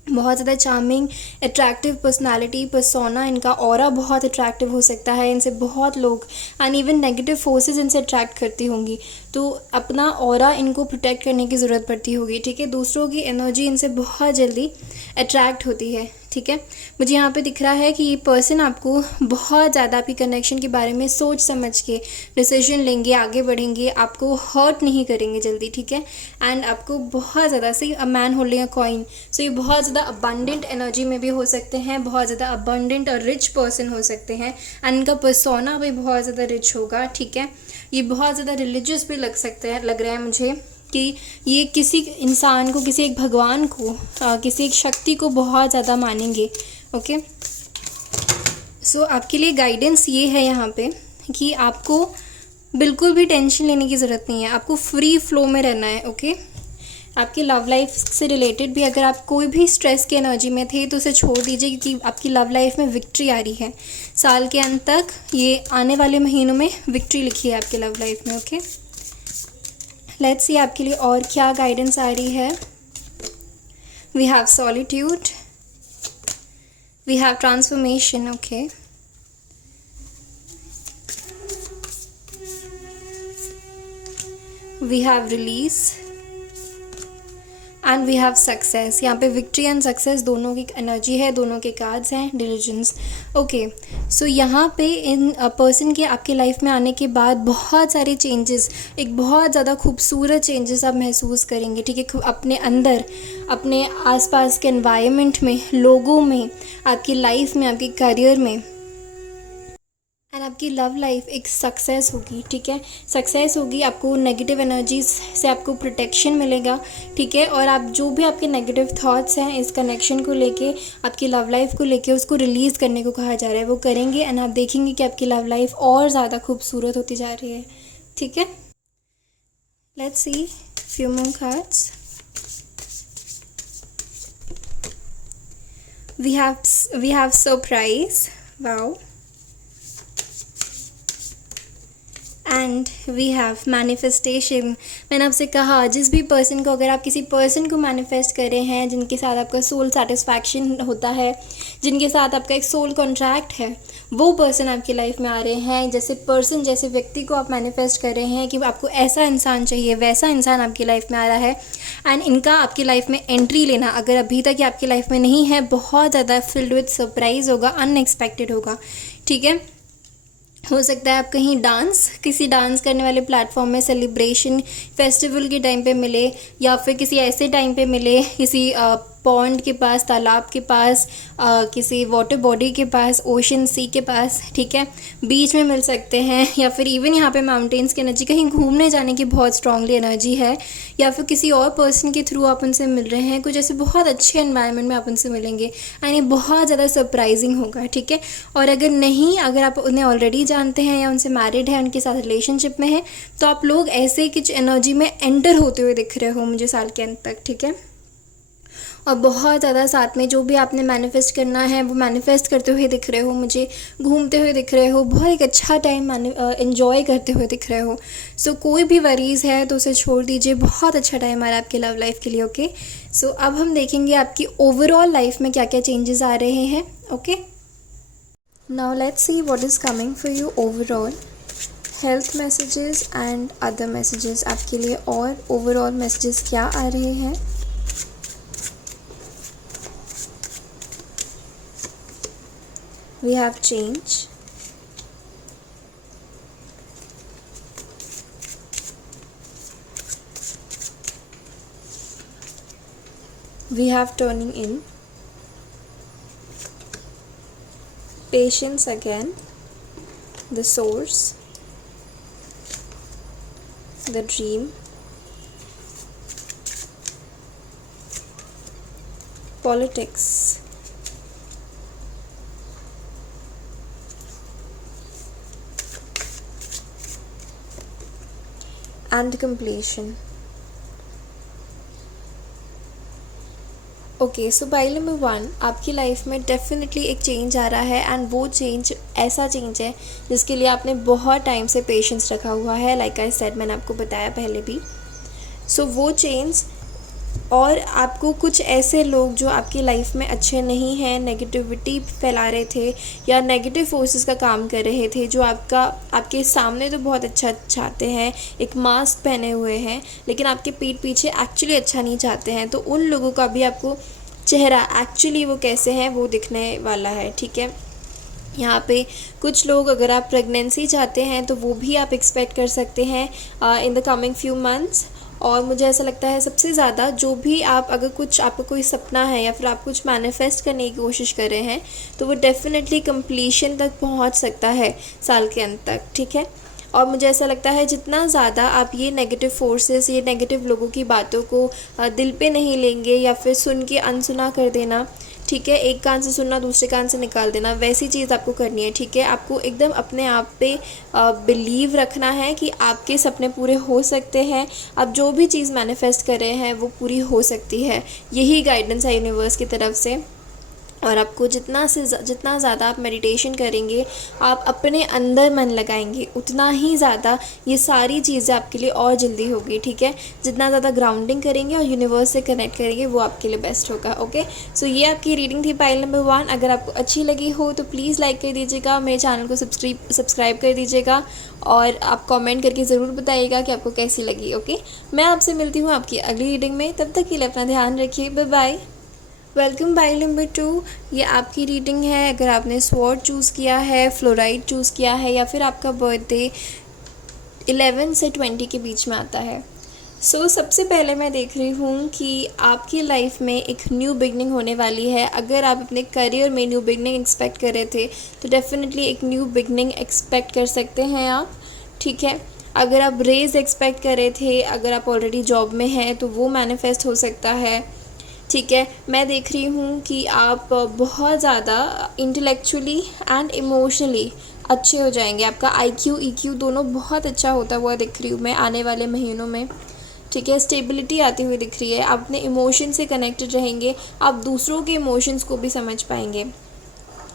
बहुत ज़्यादा चार्मिंग, अट्रैक्टिव पर्सनालिटी, पर्सोना, इनका ऑरा बहुत अट्रैक्टिव हो सकता है। इनसे बहुत लोग एंड इवन नेगेटिव फोर्सेस इनसे अट्रैक्ट करती होंगी, तो अपना ऑरा इनको प्रोटेक्ट करने की ज़रूरत पड़ती होगी, ठीक है। दूसरों की एनर्जी इनसे बहुत जल्दी अट्रैक्ट होती है, ठीक है। मुझे यहाँ पे दिख रहा है कि ये पर्सन आपको बहुत ज़्यादा आपकी कनेक्शन के बारे में सोच समझ के डिसीजन लेंगे, आगे बढ़ेंगे, आपको हर्ट नहीं करेंगे जल्दी, ठीक है। एंड आपको बहुत ज़्यादा see a man holding a coin, so ये बहुत ज़्यादा अबंडेंट एनर्जी में भी हो सकते हैं, बहुत ज़्यादा अबंडेंट और रिच पर्सन हो सकते हैं एंड इनका पर्सोना भी बहुत ज़्यादा रिच होगा, ठीक है। ये बहुत ज़्यादा रिलीजियस भी लग सकते हैं, लग रहा है मुझे कि ये किसी इंसान को, किसी एक भगवान को, किसी एक शक्ति को बहुत ज़्यादा मानेंगे, ओके। सो आपके लिए गाइडेंस ये है यहाँ पे कि आपको बिल्कुल भी टेंशन लेने की ज़रूरत नहीं है, आपको फ्री फ्लो में रहना है, ओके। आपकी लव लाइफ से रिलेटेड भी अगर आप कोई भी स्ट्रेस की एनर्जी में थे तो उसे छोड़ दीजिए, क्योंकि आपकी लव लाइफ में विक्ट्री आ रही है। साल के अंत तक, ये आने वाले महीनों में विक्ट्री लिखी है आपकी लव लाइफ में, ओके। लेट्स सी आपके लिए और क्या गाइडेंस आ रही है। We have solitude, we have transformation, okay. We have release and we have success. यहाँ पे विक्ट्री एंड सक्सेस दोनों की एनर्जी है, दोनों के कार्ड्स हैं, डिलीजेंस, ओके। सो यहाँ पे इन पर्सन के आपके लाइफ में आने के बाद बहुत सारे चेंजेस, एक बहुत ज़्यादा खूबसूरत चेंजेस आप महसूस करेंगे, ठीक है। अपने अंदर, अपने आसपास के एनवायरनमेंट में, लोगों में, आपकी लाइफ में, आपके करियर में, एंड आपकी लव लाइफ एक सक्सेस होगी, ठीक है। सक्सेस होगी, आपको नेगेटिव एनर्जीज से आपको प्रोटेक्शन मिलेगा, ठीक है। और आप जो भी आपके नेगेटिव थॉट्स हैं इस कनेक्शन को लेके, आपकी लव लाइफ को लेके, उसको रिलीज़ करने को कहा जा रहा है, वो करेंगे एंड आप देखेंगे कि आपकी लव लाइफ और ज़्यादा खूबसूरत होती जा रही है, ठीक है। Let's see few more cards. We have surprise, wow, and we have manifestation. मैंने आपसे कहा, जिस भी पर्सन को, अगर आप किसी पर्सन को मैनिफेस्ट कर रहे हैं जिनके साथ आपका सोल सेटिस्फैक्शन होता है, जिनके साथ आपका एक सोल कॉन्ट्रैक्ट है, वो पर्सन आपकी लाइफ में आ रहे हैं। जैसे पर्सन, जैसे व्यक्ति को आप मैनिफेस्ट कर रहे हैं कि आपको ऐसा इंसान चाहिए, वैसा इंसान आपकी लाइफ में आ रहा है एंड इनका आपकी लाइफ में एंट्री लेना, अगर अभी तक ये आपकी लाइफ में नहीं है, बहुत ज़्यादा फिल्ड विद सरप्राइज़ होगा, अनएक्सपेक्टेड होगा, ठीक है। हो सकता है आप कहीं किसी डांस करने वाले प्लेटफॉर्म में, सेलिब्रेशन, फेस्टिवल के टाइम पे मिले, या फिर किसी ऐसे टाइम पे मिले, किसी पॉन्ड के पास, तालाब के पास, किसी वाटर बॉडी के पास, ओशन सी के पास, ठीक है, बीच में मिल सकते हैं, या फिर इवन यहाँ पे माउंटेन्स की एनर्जी, कहीं घूमने जाने की बहुत स्ट्रांगली एनर्जी है, या फिर किसी और पर्सन के थ्रू आप उनसे मिल रहे हैं, कुछ ऐसे बहुत अच्छे एनवायरनमेंट में आप उनसे मिलेंगे एंड ये बहुत ज़्यादा सरप्राइजिंग होगा, ठीक है। और अगर आप उन्हें ऑलरेडी जानते हैं या उनसे मैरिड है, उनके साथ रिलेशनशिप में है, तो आप लोग ऐसे कुछ एनर्जी में एंटर होते हुए दिख रहे हो मुझे साल के अंत तक, ठीक है। और बहुत ज़्यादा साथ में जो भी आपने मैनिफेस्ट करना है वो मैनिफेस्ट करते हुए दिख रहे हो मुझे, घूमते हुए दिख रहे हो, बहुत एक अच्छा टाइम एंजॉय करते हुए दिख रहे हो। सो कोई भी वरीज़ है तो उसे छोड़ दीजिए, बहुत अच्छा टाइम आ रहा है आपकी लव लाइफ के लिए, ओके। सो अब हम देखेंगे आपकी ओवरऑल लाइफ में क्या क्या चेंजेस आ रहे हैं, okay. Now let's see what is coming for you overall, health messages and other messages आपके लिए, और ओवरऑल मैसेजेस क्या आ रहे हैं। We have change, we have turning in, patience again, the source, the dream, politics, and completion. Okay, so pile number 1, आपकी लाइफ में डेफिनेटली एक चेंज आ रहा है एंड वो चेंज ऐसा चेंज है जिसके लिए आपने बहुत टाइम से पेशेंस रखा हुआ है, लाइक आई सेड, मैंने आपको बताया पहले भी. सो वो चेंज, और आपको कुछ ऐसे लोग जो आपकी लाइफ में अच्छे नहीं हैं, नेगेटिविटी फैला रहे थे या नेगेटिव फोर्सेस का काम कर रहे थे, जो आपके सामने तो बहुत अच्छा चाहते हैं, एक मास्क पहने हुए हैं, लेकिन आपके पीठ पीछे एक्चुअली अच्छा नहीं चाहते हैं, तो उन लोगों का भी आपको चेहरा एक्चुअली वो कैसे हैं वो दिखने वाला है. ठीक है, यहाँ पे कुछ लोग, अगर आप प्रेगनेंसी चाहते हैं तो वो भी आप एक्सपेक्ट कर सकते हैं इन द कमिंग फ्यू मंथ्स. और मुझे ऐसा लगता है सबसे ज़्यादा जो भी आप, अगर कुछ आपका कोई सपना है या फिर आप कुछ मैनिफेस्ट करने की कोशिश कर रहे हैं तो वो डेफिनेटली कंप्लीशन तक पहुंच सकता है साल के अंत तक. ठीक है, और मुझे ऐसा लगता है जितना ज़्यादा आप ये नेगेटिव फोर्सेस, ये नेगेटिव लोगों की बातों को दिल पे नहीं लेंगे या फिर सुन के अनसुना कर देना, ठीक है, एक कान से सुनना दूसरे कान से निकाल देना, वैसी चीज़ आपको करनी है. ठीक है, आपको एकदम अपने आप पे बिलीव रखना है कि आपके सपने पूरे हो सकते हैं. आप जो भी चीज़ मैनिफेस्ट कर रहे हैं वो पूरी हो सकती है. यही गाइडेंस है यूनिवर्स की तरफ से. और आपको जितना ज़्यादा आप मेडिटेशन करेंगे, आप अपने अंदर मन लगाएंगे, उतना ही ज़्यादा ये सारी चीज़ें आपके लिए और जल्दी होगी. ठीक है, जितना ज़्यादा ग्राउंडिंग करेंगे और यूनिवर्स से कनेक्ट करेंगे वो आपके लिए बेस्ट होगा. ओके, सो ये आपकी रीडिंग थी पाइल नंबर 1. अगर आपको अच्छी लगी हो तो प्लीज़ लाइक कर दीजिएगा, मेरे चैनल को सब्सक्राइब कर दीजिएगा और आप कमेंट करके ज़रूर बताइएगा कि आपको कैसी लगी. ओके, मैं आपसे मिलती हूँ आपकी अगली रीडिंग में. तब तक के लिए अपना ध्यान रखिए. Bye bye. Welcome pile number 2. ये आपकी रीडिंग है. अगर आपने स्वॉर्ड चूज़ किया है, फ्लोराइड चूज़ किया है या फिर आपका बर्थडे 11 से 20 के बीच में आता है. सबसे पहले मैं देख रही हूँ कि आपकी लाइफ में एक न्यू बिगनिंग होने वाली है. अगर आप अपने करियर में न्यू बिगनिंग एक्सपेक्ट कर रहे थे तो डेफिनेटली एक न्यू बिगनिंग एक्सपेक्ट कर सकते हैं आप. ठीक है, अगर आप रेज एक्सपेक्ट कर रहे थे, अगर आप ऑलरेडी जॉब में हैं तो वो मैनिफेस्ट हो सकता है. ठीक है, मैं देख रही हूँ कि आप बहुत ज़्यादा इंटेलेक्चुअली एंड इमोशनली अच्छे हो जाएंगे. आपका IQ EQ दोनों बहुत अच्छा होता हुआ दिख रही हूँ मैं आने वाले महीनों में. ठीक है, स्टेबिलिटी आती हुई दिख रही है. आप अपने इमोशन से कनेक्टेड रहेंगे, आप दूसरों के इमोशंस को भी समझ पाएंगे.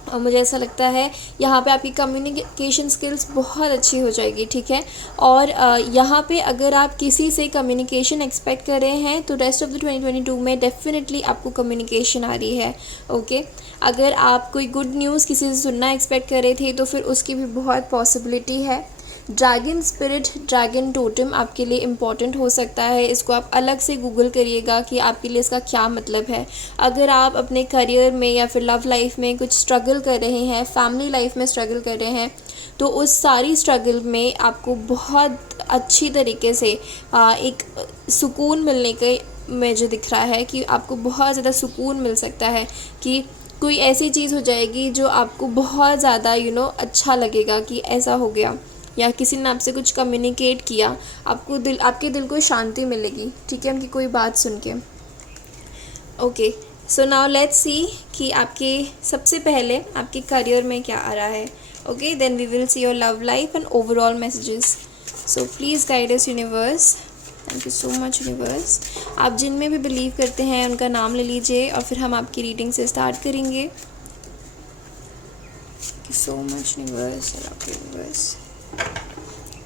और मुझे ऐसा लगता है यहाँ पे आपकी कम्युनिकेशन स्किल्स बहुत अच्छी हो जाएगी. ठीक है, और यहाँ पे अगर आप किसी से कम्युनिकेशन एक्सपेक्ट कर रहे हैं तो रेस्ट ऑफ द 2022 में डेफिनेटली आपको कम्युनिकेशन आ रही है. ओके, अगर आप कोई गुड न्यूज़ किसी से सुनना एक्सपेक्ट कर रहे थे तो फिर उसकी भी बहुत पॉसिबिलिटी है. ड्रैगन स्पिरिट, ड्रैगन टोटम आपके लिए इम्पॉर्टेंट हो सकता है. इसको आप अलग से गूगल करिएगा कि आपके लिए इसका क्या मतलब है. अगर आप अपने करियर में या फिर लव लाइफ में कुछ स्ट्रगल कर रहे हैं, फैमिली लाइफ में स्ट्रगल कर रहे हैं, तो उस सारी स्ट्रगल में आपको बहुत अच्छी तरीके से एक सुकून मिलने के मुझे दिख रहा है कि आपको बहुत ज़्यादा सुकून मिल सकता है कि कोई ऐसी चीज़ हो जाएगी जो आपको बहुत ज़्यादा अच्छा लगेगा कि ऐसा हो गया, या किसी ने आपसे कुछ कम्युनिकेट किया, आपके दिल को शांति मिलेगी. ठीक है, उनकी कोई बात सुन के. ओके, सो नाउ लेट्स सी कि आपके सबसे पहले आपके करियर में क्या आ रहा है. Okay, then we will see your love life and overall messages. So please guide us universe. Thank you so much universe. आप जिनमें भी बिलीव करते हैं उनका नाम ले लीजिए और फिर हम आपकी रीडिंग से स्टार्ट करेंगे. Thank you so much universe. Universe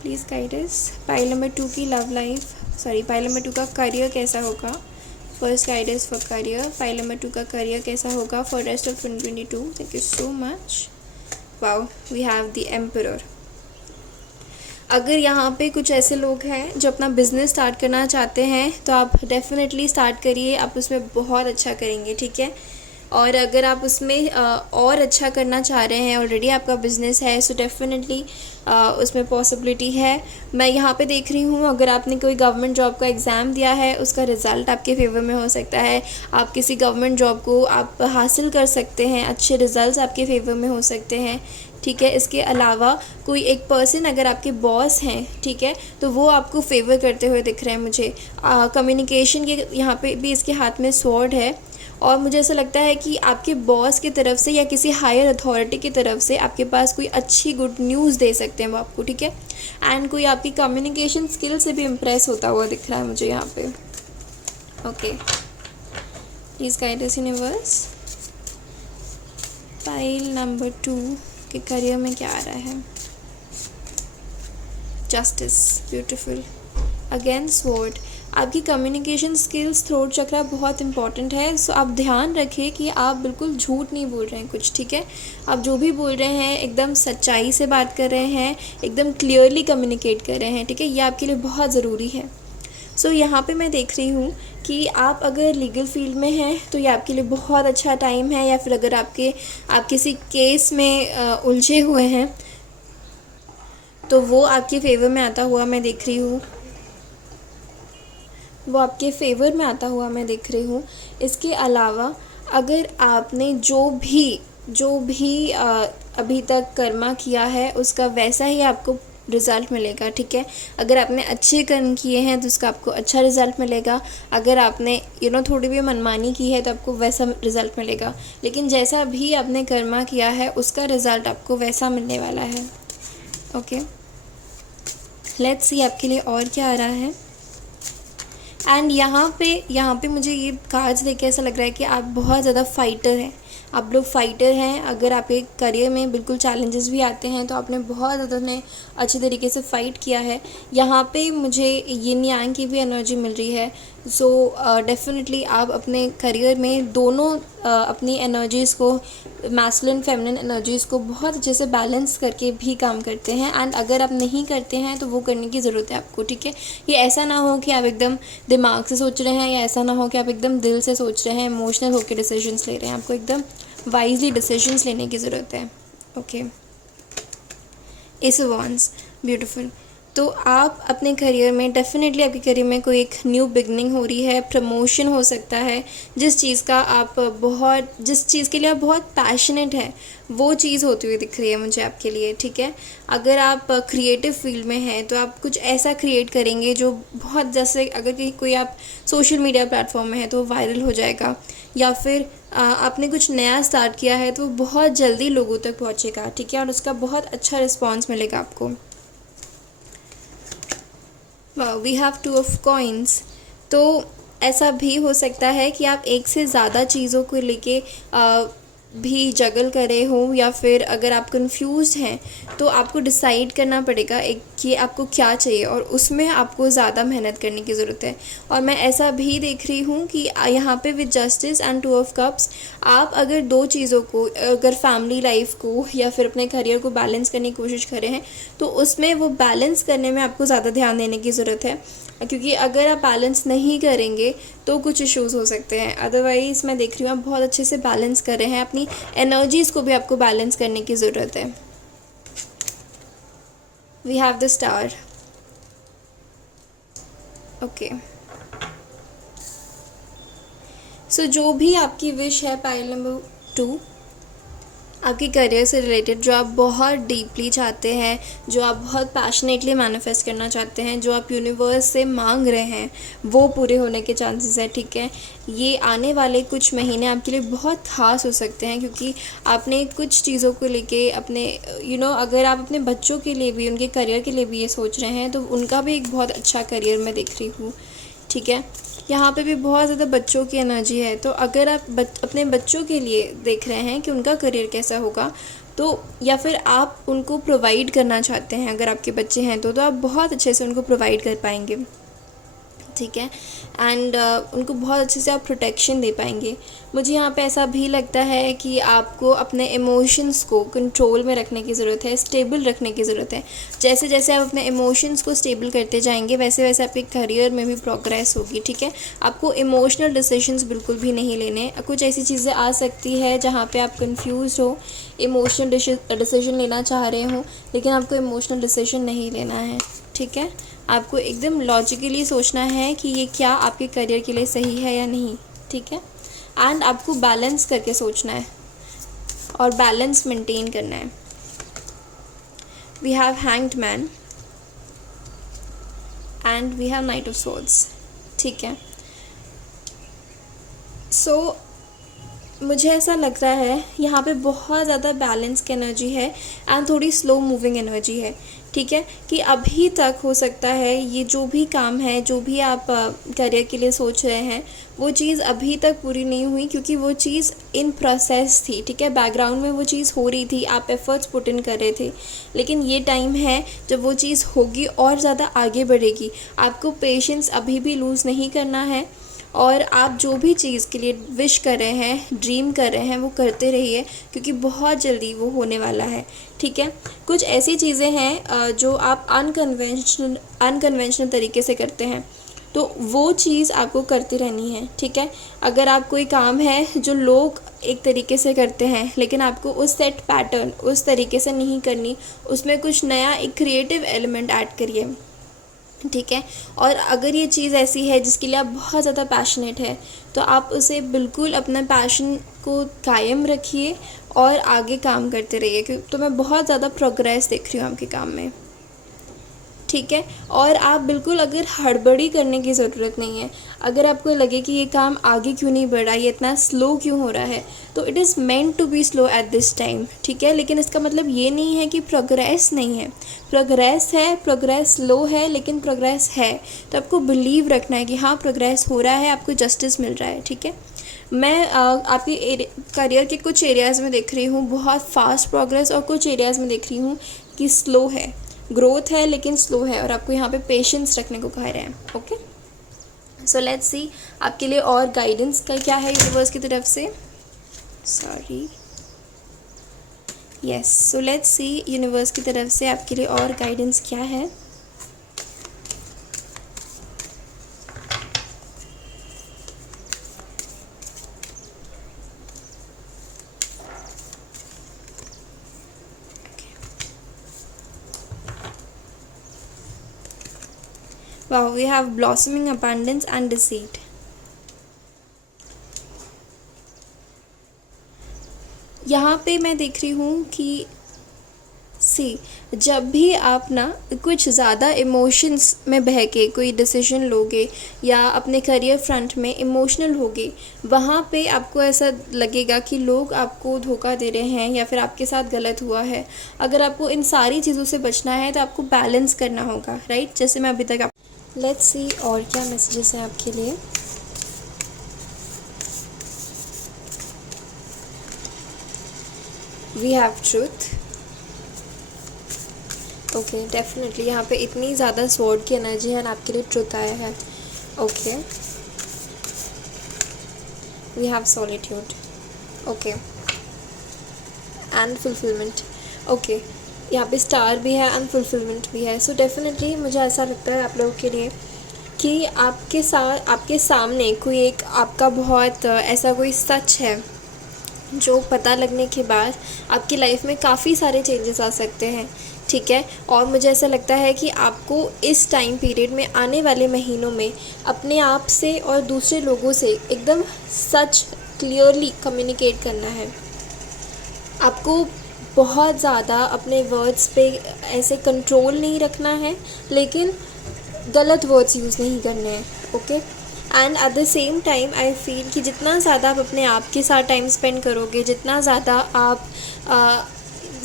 please guide us. Pile number 2 की लव लाइफ, पाइल नंबर 2 का करियर कैसा होगा. First guidance for career. Pile number 2 का करियर कैसा होगा for rest of 2022. Thank you so much. Wow, we have the emperor. अगर यहाँ पे कुछ ऐसे लोग हैं जो अपना बिज़नेस स्टार्ट करना चाहते हैं तो आप डेफिनेटली स्टार्ट करिए, आप उसमें बहुत अच्छा करेंगे. ठीक है, और अगर आप उसमें और अच्छा करना चाह रहे हैं, ऑलरेडी आपका बिज़नेस है, सो डेफिनेटली उसमें पॉसिबिलिटी है। मैं यहाँ पे देख रही हूँ, अगर आपने कोई गवर्नमेंट जॉब का एग्ज़ाम दिया है, उसका रिज़ल्ट आपके फेवर में हो सकता है। आप किसी गवर्नमेंट जॉब को आप हासिल कर सकते हैं, अच्छे रिज़ल्ट आपके फेवर में हो सकते हैं, ठीक है। इसके अलावा कोई एक पर्सन अगर आपके बॉस हैं, ठीक है, तो वो आपको फेवर करते हुए दिख रहे हैं मुझे। कम्युनिकेशन के यहाँ पे भी इसके हाथ में स्वॉर्ड है, और मुझे ऐसा लगता है कि आपके बॉस की तरफ से या किसी हायर अथॉरिटी की तरफ से आपके पास कोई अच्छी गुड न्यूज़ दे सकते हैं वो आपको, ठीक है। एंड कोई आपकी कम्युनिकेशन स्किल से भी इम्प्रेस होता हुआ दिख रहा है मुझे यहाँ पे। Okay, please guide us universe. Pile number 2 के करियर में क्या आ रहा है? Justice, beautiful. Again sword. आपकी कम्युनिकेशन स्किल्स, थ्रोट चक्रा बहुत इंपॉर्टेंट है। सो आप ध्यान रखिए कि आप बिल्कुल झूठ नहीं बोल रहे हैं कुछ, ठीक है। आप जो भी बोल रहे हैं एकदम सच्चाई से बात कर रहे हैं, एकदम क्लियरली कम्युनिकेट कर रहे हैं, ठीक है। ये आपके लिए बहुत ज़रूरी है। सो यहाँ पे मैं देख रही हूँ कि आप अगर लीगल फील्ड में हैं तो ये आपके लिए बहुत अच्छा टाइम है, या फिर अगर आप किसी केस में उलझे हुए हैं तो वो आपके फेवर में आता हुआ मैं देख रही हूँ, वो आपके फेवर में आता हुआ मैं देख रही हूँ। इसके अलावा अगर आपने जो भी अभी तक कर्मा किया है उसका वैसा ही आपको रिज़ल्ट मिलेगा, ठीक है। अगर आपने अच्छे कर्म किए हैं तो उसका आपको अच्छा रिज़ल्ट मिलेगा। अगर आपने थोड़ी भी मनमानी की है तो आपको वैसा रिज़ल्ट मिलेगा। लेकिन जैसा भी आपने कर्मा किया है उसका रिज़ल्ट आपको वैसा मिलने वाला है। ओके, लेट्स सी आपके लिए और क्या आ रहा है। एंड यहाँ पे मुझे ये कार्ड्स देख के ऐसा लग रहा है कि आप बहुत ज़्यादा फाइटर हैं। आप लोग फाइटर हैं। अगर आपके करियर में बिल्कुल चैलेंजेस भी आते हैं तो आपने बहुत ज़्यादा उन्हें अच्छी तरीके से फ़ाइट किया है। यहाँ पे मुझे यिन यांग की भी एनर्जी मिल रही है। सो डेफिनेटली आप अपने करियर में दोनों अपनी एनर्जीज़ को, मैस्कुलिन फेमिनिन एनर्जीज़ को बहुत अच्छे से बैलेंस करके भी काम करते हैं। एंड अगर आप नहीं करते हैं तो वो करने की ज़रूरत है आपको, ठीक है। ये ऐसा ना हो कि आप एकदम दिमाग से सोच रहे हैं, या ऐसा ना हो कि आप एकदम दिल से सोच रहे हैं, इमोशनल होकर डिसीजंस ले रहे हैं। आपको एकदम वाइजली डिसीजंस लेने की ज़रूरत है। Okay, S of wands, beautiful. तो आप अपने करियर में डेफिनेटली, आपके करियर में कोई एक न्यू बिगनिंग हो रही है, प्रमोशन हो सकता है। जिस चीज़ के लिए आप बहुत पैशनेट हैं वो चीज़ होती हुई दिख रही है मुझे आपके लिए, ठीक है। अगर आप क्रिएटिव फील्ड में हैं तो आप कुछ ऐसा क्रिएट करेंगे जो बहुत, जैसे अगर कोई आप सोशल मीडिया प्लेटफॉर्म में है तो वायरल हो जाएगा, या फिर आपने कुछ नया स्टार्ट किया है तो बहुत जल्दी लोगों तक पहुंचेगा, ठीक है, और उसका बहुत अच्छा रिस्पांस मिलेगा आपको। We have 2 of coins. तो ऐसा भी हो सकता है कि आप एक से ज़्यादा चीज़ों को लेके भी जगल करे हो, या फिर अगर आप कंफ्यूज हैं तो आपको डिसाइड करना पड़ेगा एक कि आपको क्या चाहिए, और उसमें आपको ज़्यादा मेहनत करने की ज़रूरत है। और मैं ऐसा भी देख रही हूँ कि यहाँ पे with justice and 2 of cups, आप अगर 2 चीज़ों को, अगर फैमिली लाइफ को या फिर अपने करियर को बैलेंस करने की कोशिश कर रहे हैं तो उसमें वो बैलेंस करने में आपको ज़्यादा ध्यान देने की ज़रूरत है, क्योंकि अगर आप बैलेंस नहीं करेंगे तो कुछ इश्यूज़ हो सकते हैं। अदरवाइज़ मैं देख रही हूँ आप बहुत अच्छे से बैलेंस कर रहे हैं। अपनी एनर्जीज़ को भी आपको बैलेंस करने की ज़रूरत है। We have the star. Okay, so जो भी आपकी विश है, पाइल नंबर 2, आपके करियर से रिलेटेड, जो आप बहुत डीपली चाहते हैं, जो आप बहुत पैशनेटली मैनिफेस्ट करना चाहते हैं, जो आप यूनिवर्स से मांग रहे हैं, वो पूरे होने के चांसेस है, ठीक है। ये आने वाले कुछ महीने आपके लिए बहुत ख़ास हो सकते हैं, क्योंकि आपने कुछ चीज़ों को लेके अपने अगर आप अपने बच्चों के लिए भी, उनके करियर के लिए भी ये सोच रहे हैं तो उनका भी एक बहुत अच्छा करियर मैं देख रही हूँ, ठीक है। यहाँ पे भी बहुत ज़्यादा बच्चों की एनर्जी है। तो अगर आप अपने बच्चों के लिए देख रहे हैं कि उनका करियर कैसा होगा, तो या फिर आप उनको प्रोवाइड करना चाहते हैं, अगर आपके बच्चे हैं तो आप बहुत अच्छे से उनको प्रोवाइड कर पाएंगे, ठीक है। एंड उनको बहुत अच्छे से आप प्रोटेक्शन दे पाएंगे। मुझे यहाँ पे ऐसा भी लगता है कि आपको अपने इमोशंस को कंट्रोल में रखने की ज़रूरत है, स्टेबल रखने की ज़रूरत है। जैसे जैसे आप अपने इमोशंस को स्टेबल करते जाएंगे वैसे वैसे आपके करियर में भी प्रोग्रेस होगी, ठीक है। आपको इमोशनल डिसीजंस बिल्कुल भी नहीं लेने। कुछ ऐसी चीज़ें आ सकती है जहाँ पे आप कंफ्यूज हो, इमोशनल डिसीजन लेना चाह रहे हो, लेकिन आपको इमोशनल डिसीजन नहीं लेना है, ठीक है। आपको एकदम लॉजिकली सोचना है कि ये क्या आपके करियर के लिए सही है या नहीं, ठीक है। एंड आपको बैलेंस करके सोचना है और बैलेंस मेंटेन करना है। We have hanged man and we have knight of swords, ठीक है। सो मुझे ऐसा लग रहा है यहाँ पे बहुत ज़्यादा बैलेंस की एनर्जी है एंड थोड़ी स्लो मूविंग एनर्जी है, ठीक है। कि अभी तक हो सकता है ये जो भी काम है, जो भी आप करियर के लिए सोच रहे हैं, वो चीज़ अभी तक पूरी नहीं हुई क्योंकि वो चीज़ इन प्रोसेस थी, ठीक है। बैकग्राउंड में वो चीज़ हो रही थी, आप एफर्ट्स पुट इन कर रहे थे, लेकिन ये टाइम है जब वो चीज़ होगी और ज़्यादा आगे बढ़ेगी। आपको पेशेंस अभी भी लूज़ नहीं करना है और आप जो भी चीज़ के लिए विश कर रहे हैं, ड्रीम कर रहे हैं, वो करते रहिए क्योंकि बहुत जल्दी वो होने वाला है, ठीक है। कुछ ऐसी चीज़ें हैं जो आप अनकन्वेंशनल तरीके से करते हैं, तो वो चीज़ आपको करती रहनी है, ठीक है। अगर आप कोई काम है जो लोग एक तरीके से करते हैं लेकिन आपको उस सेट पैटर्न उस तरीके से नहीं करनी, उसमें कुछ नया एक क्रिएटिव एलिमेंट ऐड करिए, ठीक है। और अगर ये चीज़ ऐसी है जिसके लिए आप बहुत ज़्यादा पैशनेट है तो आप उसे बिल्कुल अपना पैशन को कायम रखिए और आगे काम करते रहिए क्योंकि तो मैं बहुत ज़्यादा प्रोग्रेस देख रही हूँ आपके काम में, ठीक है। और आप बिल्कुल अगर हड़बड़ी करने की ज़रूरत नहीं है। अगर आपको लगे कि ये काम आगे क्यों नहीं बढ़ रहा, ये इतना स्लो क्यों हो रहा है, तो it is meant to be slow at this time, ठीक है। लेकिन इसका मतलब ये नहीं है कि प्रोग्रेस नहीं है, प्रोग्रेस है, प्रोग्रेस स्लो है लेकिन प्रोग्रेस है। तो आपको बिलीव रखना है कि हाँ प्रोग्रेस हो रहा है, आपको जस्टिस मिल रहा है, ठीक है। मैं आपकी करियर के कुछ एरियाज़ में देख रही हूँ बहुत फास्ट प्रोग्रेस और कुछ एरियाज़ में देख रही हूँ कि स्लो है, ग्रोथ है लेकिन स्लो है और आपको यहाँ पे पेशेंस रखने को कह रहे हैं, ओके। सो लेट्स सी आपके लिए और गाइडेंस का क्या है यूनिवर्स की तरफ से। Sorry, yes. So let's C universe की तरफ से आपके लिए और गाइडेंस क्या है। Wow, we have blossoming abundance and deceit. यहाँ पे मैं देख रही हूँ कि जब भी आप ना कुछ ज़्यादा इमोशंस में बह के कोई डिसीजन लोगे या अपने करियर फ्रंट में इमोशनल होगे, वहाँ पे आपको ऐसा लगेगा कि लोग आपको धोखा दे रहे हैं या फिर आपके साथ गलत हुआ है। अगर आपको इन सारी चीज़ों से बचना है तो आपको बैलेंस करना होगा, राइट। जैसे मैं अभी तक लेट्स सी और क्या मैसेजेस हैं आपके लिए। We have truth, okay. Definitely यहाँ पे इतनी ज़्यादा स्वॉर्ड की एनर्जी है और आपके लिए ट्रुथ आया है, okay. We have solitude, okay, and fulfilment, okay. यहाँ पे स्टार भी है एंड फुलफिलमेंट भी है। सो डेफिनेटली मुझे ऐसा लगता है आप लोगों के लिए कि आपके सामने कोई एक आपका बहुत ऐसा कोई सच है जो पता लगने के बाद आपकी लाइफ में काफ़ी सारे चेंजेस आ सकते हैं, ठीक है। और मुझे ऐसा लगता है कि आपको इस टाइम पीरियड में आने वाले महीनों में अपने आप से और दूसरे लोगों से एकदम सच क्लियरली कम्युनिकेट करना है। आपको बहुत ज़्यादा अपने वर्ड्स पे ऐसे कंट्रोल नहीं रखना है लेकिन गलत वर्ड्स यूज़ नहीं करने हैं, okay. And at the same time I feel कि जितना ज़्यादा आप अपने आप के साथ टाइम स्पेंड करोगे, जितना ज़्यादा आप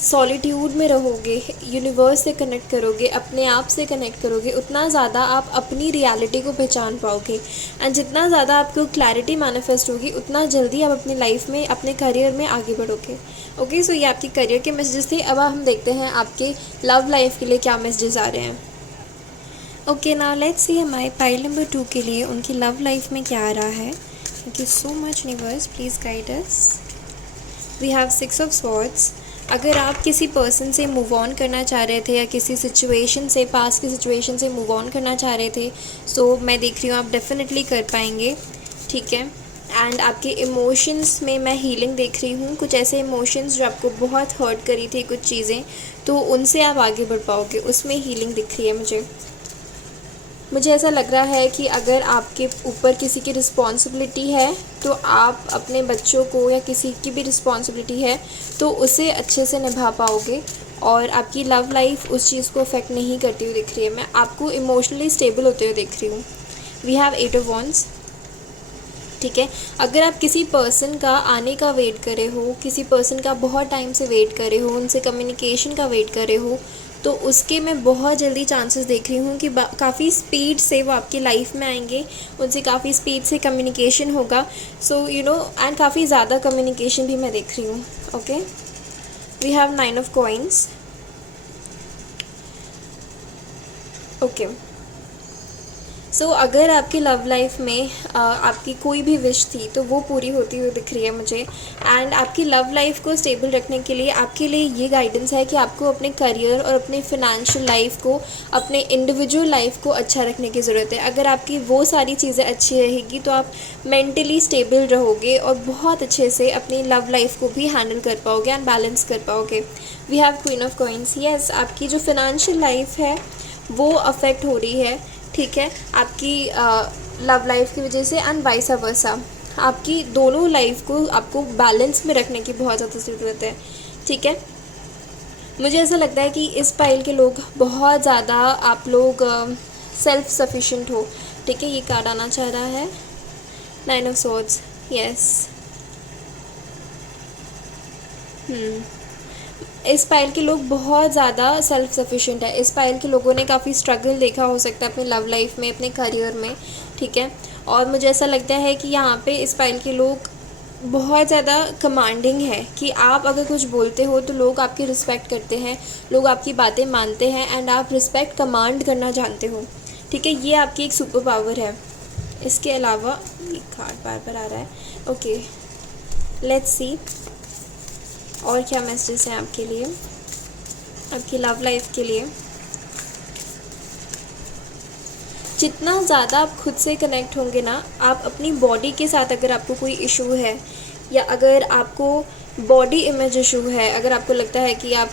सॉलिट्यूड में रहोगे, यूनिवर्स से कनेक्ट करोगे, अपने आप से कनेक्ट करोगे, उतना ज़्यादा आप अपनी रियलिटी को पहचान पाओगे। एंड जितना ज़्यादा आपको क्लैरिटी मैनिफेस्ट होगी उतना जल्दी आप अपनी लाइफ में, अपने करियर में आगे बढ़ोगे, ओके। सो ये आपके करियर के मैसेजेस थे। अब हम देखते हैं आपके लव लाइफ के लिए क्या मैसेजेस आ रहे हैं। ओके, नाउ लेट्स सी हमारे पाइल नंबर 2 के लिए उनकी लव लाइफ में क्या आ रहा है। Thank you so much universe, please guide us. We have 6 of swords. अगर आप किसी पर्सन से मूव ऑन करना चाह रहे थे या किसी सिचुएशन से, पास की सिचुएशन से मूव ऑन करना चाह रहे थे, सो मैं देख रही हूँ आप डेफिनेटली कर पाएंगे, ठीक है। एंड आपके इमोशंस में मैं हीलिंग देख रही हूँ। कुछ ऐसे इमोशंस जो आपको बहुत हर्ट करी थी, कुछ चीज़ें, तो उनसे आप आगे बढ़ पाओगे, उसमें हीलिंग दिख रही है मुझे ऐसा लग रहा है कि अगर आपके ऊपर किसी की रिस्पॉन्सिबिलिटी है तो आप अपने बच्चों को, या किसी की भी रिस्पॉन्सिबिलिटी है तो उसे अच्छे से निभा पाओगे, और आपकी लव लाइफ उस चीज़ को अफेक्ट नहीं करती हुई दिख रही है। मैं आपको इमोशनली स्टेबल होते हुए देख रही हूँ। वी हैव 8 ऑफ वॉन्ड्स, ठीक है। अगर आप किसी पर्सन का आने का वेट करे हो, किसी पर्सन का बहुत टाइम से वेट करे हो, उनसे कम्युनिकेशन का वेट करे हो, तो उसके मैं बहुत जल्दी चांसेस देख रही हूँ कि काफ़ी स्पीड से वो आपकी लाइफ में आएंगे, उनसे काफ़ी स्पीड से कम्युनिकेशन होगा। सो यू नो, एंड काफ़ी ज़्यादा कम्युनिकेशन भी मैं देख रही हूँ। Okay, we have 9 of coins. Okay, so अगर आपकी लव लाइफ में आपकी कोई भी विश थी तो वो पूरी होती हुई दिख रही है मुझे। एंड आपकी लव लाइफ को स्टेबल रखने के लिए आपके लिए ये गाइडेंस है कि आपको अपने करियर और अपने फिनेंशियल लाइफ को, अपने इंडिविजुअल लाइफ को अच्छा रखने की ज़रूरत है। अगर आपकी वो सारी चीज़ें अच्छी रहेगी तो आप मेंटली स्टेबल रहोगे और बहुत अच्छे से अपनी लव लाइफ को भी हैंडल कर पाओगे एंड बैलेंस कर पाओगे। We have queen of coins. Yes, आपकी जो फिनेंशियल लाइफ है वो अफेक्ट हो रही है, ठीक है, आपकी लव लाइफ की वजह से, एंड वाइस वर्सा। आपकी दोनों लाइफ को आपको बैलेंस में रखने की बहुत ज़्यादा ज़रूरत है, ठीक है। मुझे ऐसा लगता है कि इस पाइल के लोग बहुत ज़्यादा, आप लोग सेल्फ सफिशिएंट हो, ठीक है। ये कार्ड आना चाह रहा है 9 ऑफ स्वॉर्ड्स। यस, इस पाइल के लोग बहुत ज़्यादा सेल्फ सफिशिएंट है। इस पाइल के लोगों ने काफ़ी स्ट्रगल देखा हो सकता है अपनी लव लाइफ में, अपने करियर में, ठीक है। और मुझे ऐसा लगता है कि यहाँ पे इस पाइल के लोग बहुत ज़्यादा कमांडिंग है, कि आप अगर कुछ बोलते हो तो लोग आपकी रिस्पेक्ट करते हैं, लोग आपकी बातें मानते हैं, एंड आप रिस्पेक्ट कमांड करना जानते हो, ठीक है। ये आपकी एक सुपर पावर है। इसके अलावा एक कार्ड बार बार आ रहा है। ओके, लेट्स सी और क्या मैसेजेस हैं आपके लिए, आपकी लव लाइफ के लिए। जितना ज़्यादा आप खुद से कनेक्ट होंगे ना, आप अपनी बॉडी के साथ, अगर आपको कोई इशू है, या अगर आपको बॉडी इमेज इशू है, अगर आपको लगता है कि आप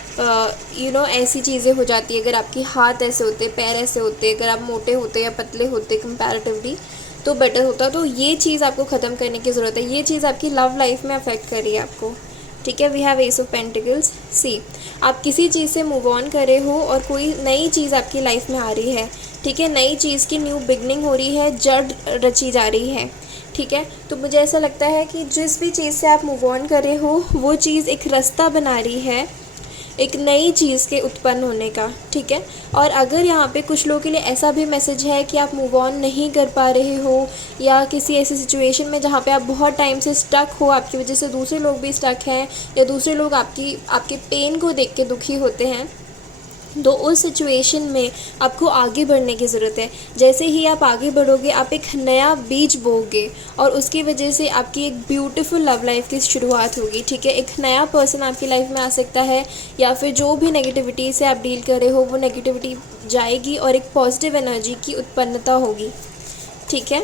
यू नो ऐसी चीज़ें हो जाती है, अगर आपके हाथ ऐसे होते, पैर ऐसे होते, अगर आप मोटे होते या पतले होते कंपैरेटिवली, तो बेटर होता। तो ये चीज़ आपको ख़त्म करने की ज़रूरत है। ये चीज़ आपकी लव लाइफ में अफेक्ट कर रही है आपको, ठीक है। We have ace of pentacles. See, आप किसी चीज़ से मूव ऑन करे हो और कोई नई चीज़ आपकी लाइफ में आ रही है, ठीक है। नई चीज़ की न्यू बिगनिंग हो रही है, जड़ रची जा रही है, ठीक है। तो मुझे ऐसा लगता है कि जिस भी चीज़ से आप मूव ऑन करे हो, वो चीज़ एक रास्ता बना रही है एक नई चीज़ के उत्पन्न होने का, ठीक है। और अगर यहाँ पे कुछ लोगों के लिए ऐसा भी मैसेज है कि आप मूव ऑन नहीं कर पा रहे हो, या किसी ऐसी सिचुएशन में जहाँ पे आप बहुत टाइम से स्टक हो, आपकी वजह से दूसरे लोग भी स्टक हैं, या दूसरे लोग आपके पेन को देख के दुखी होते हैं, तो उस सिचुएशन में आपको आगे बढ़ने की ज़रूरत है। जैसे ही आप आगे बढ़ोगे, आप एक नया बीज बोओगे, और उसकी वजह से आपकी एक ब्यूटीफुल लव लाइफ की शुरुआत होगी, ठीक है। एक नया पर्सन आपकी लाइफ में आ सकता है, या फिर जो भी नेगेटिविटी से आप डील कर रहे हो वो नेगेटिविटी जाएगी और एक पॉजिटिव एनर्जी की उत्पन्नता होगी, ठीक है।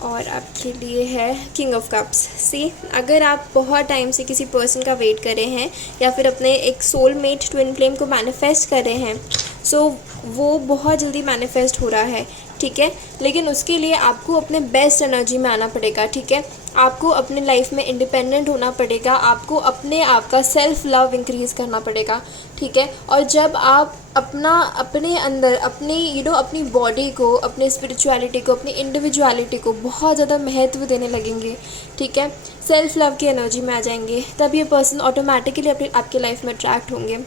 और आपके लिए है किंग ऑफ कप्स। सी, अगर आप बहुत टाइम से किसी पर्सन का वेट कर रहे हैं, या फिर अपने एक सोलमेट ट्विन फ्लेम को मैनिफेस्ट कर रहे हैं, सो वो बहुत जल्दी मैनिफेस्ट हो रहा है, ठीक है। लेकिन उसके लिए आपको अपने बेस्ट एनर्जी में आना पड़ेगा, ठीक है। आपको अपने लाइफ में इंडिपेंडेंट होना पड़ेगा, आपको अपने आप का सेल्फ लव इंक्रीज़ करना पड़ेगा, ठीक है। और जब आप अपने अंदर अपनी बॉडी को, अपने स्पिरिचुअलिटी को, अपनी इंडिविजुअलिटी को बहुत ज़्यादा महत्व देने लगेंगे, ठीक है, सेल्फ लव की एनर्जी में आ जाएंगे, तब ये पर्सन ऑटोमेटिकली आपकी लाइफ में अट्रैक्ट होंगे।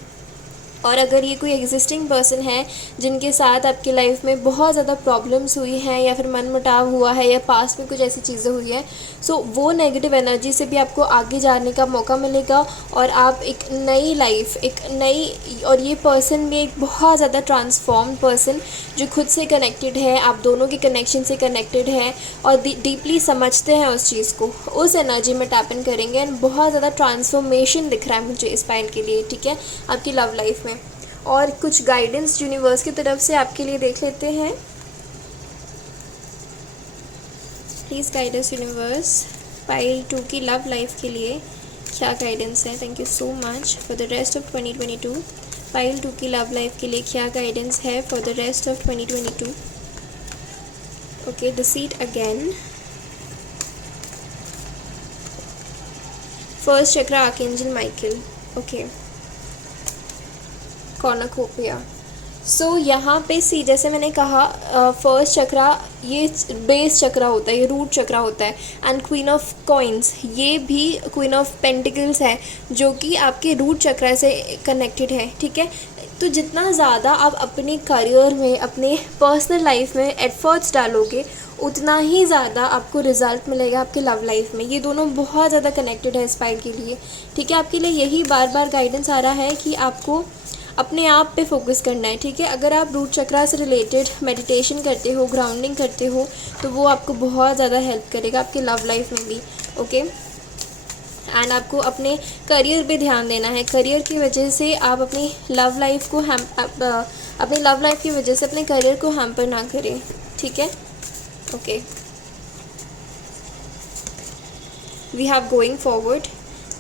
और अगर ये कोई एग्जिस्टिंग पर्सन है जिनके साथ आपकी लाइफ में बहुत ज़्यादा प्रॉब्लम्स हुई हैं या फिर मनमुटाव हुआ है या पास्ट में कुछ ऐसी चीज़ें हुई हैं, सो वो नेगेटिव एनर्जी से भी आपको आगे जाने का मौका मिलेगा और आप एक नई लाइफ, एक नई, और ये पर्सन भी एक बहुत ज़्यादा ट्रांसफॉर्म्ड पर्सन जो खुद से कनेक्टेड है, आप दोनों के कनेक्शन से कनेक्टेड है और डीपली समझते हैं उस चीज़ को, उस एनर्जी में टैप इन करेंगे एंड बहुत ज़्यादा ट्रांसफॉर्मेशन दिख रहा है मुझे इस पाइल के लिए, ठीक है, आपकी लव लाइफ में। और कुछ गाइडेंस यूनिवर्स की तरफ से आपके लिए देख लेते हैं। प्लीज़ गाइडेंस यूनिवर्स, पाइल 2 की लव लाइफ के लिए क्या गाइडेंस है। Thank you so much for the rest of 2022। Pile 2 की लव लाइफ के लिए क्या गाइडेंस है for the rest of 2022। Okay, the seat again, first चक्र आर्कएंजल माइकल, ओके, कॉर्नुकोपिया। सो यहाँ पे सी, जैसे मैंने कहा, फर्स्ट चक्रा ये बेस चक्रा होता है, ये रूट चक्रा होता है, एंड क्वीन ऑफ कॉइन्स ये भी क्वीन ऑफ पेंटिकल्स है जो कि आपके रूट चक्रा से कनेक्टेड है, ठीक है। तो जितना ज़्यादा आप अपने करियर में, अपने पर्सनल लाइफ में एफर्ट्स डालोगे, उतना ही ज़्यादा आपको रिजल्ट मिलेगा आपके लव लाइफ में। ये दोनों बहुत ज़्यादा कनेक्टेड है इस पाइल के लिए, ठीक है। आपके लिए यही बार बार गाइडेंस आ रहा है कि आपको अपने आप पे फोकस करना है, ठीक है। अगर आप रूट चक्रा से रिलेटेड मेडिटेशन करते हो, ग्राउंडिंग करते हो, तो वो आपको बहुत ज़्यादा हेल्प करेगा आपके लव लाइफ में भी, ओके। एंड आपको अपने करियर पे ध्यान देना है। करियर की वजह से आप अपनी लव लाइफ को अपनी लव लाइफ की वजह से अपने करियर को हैम्पर ना करें, ठीक है, okay. We have going forward,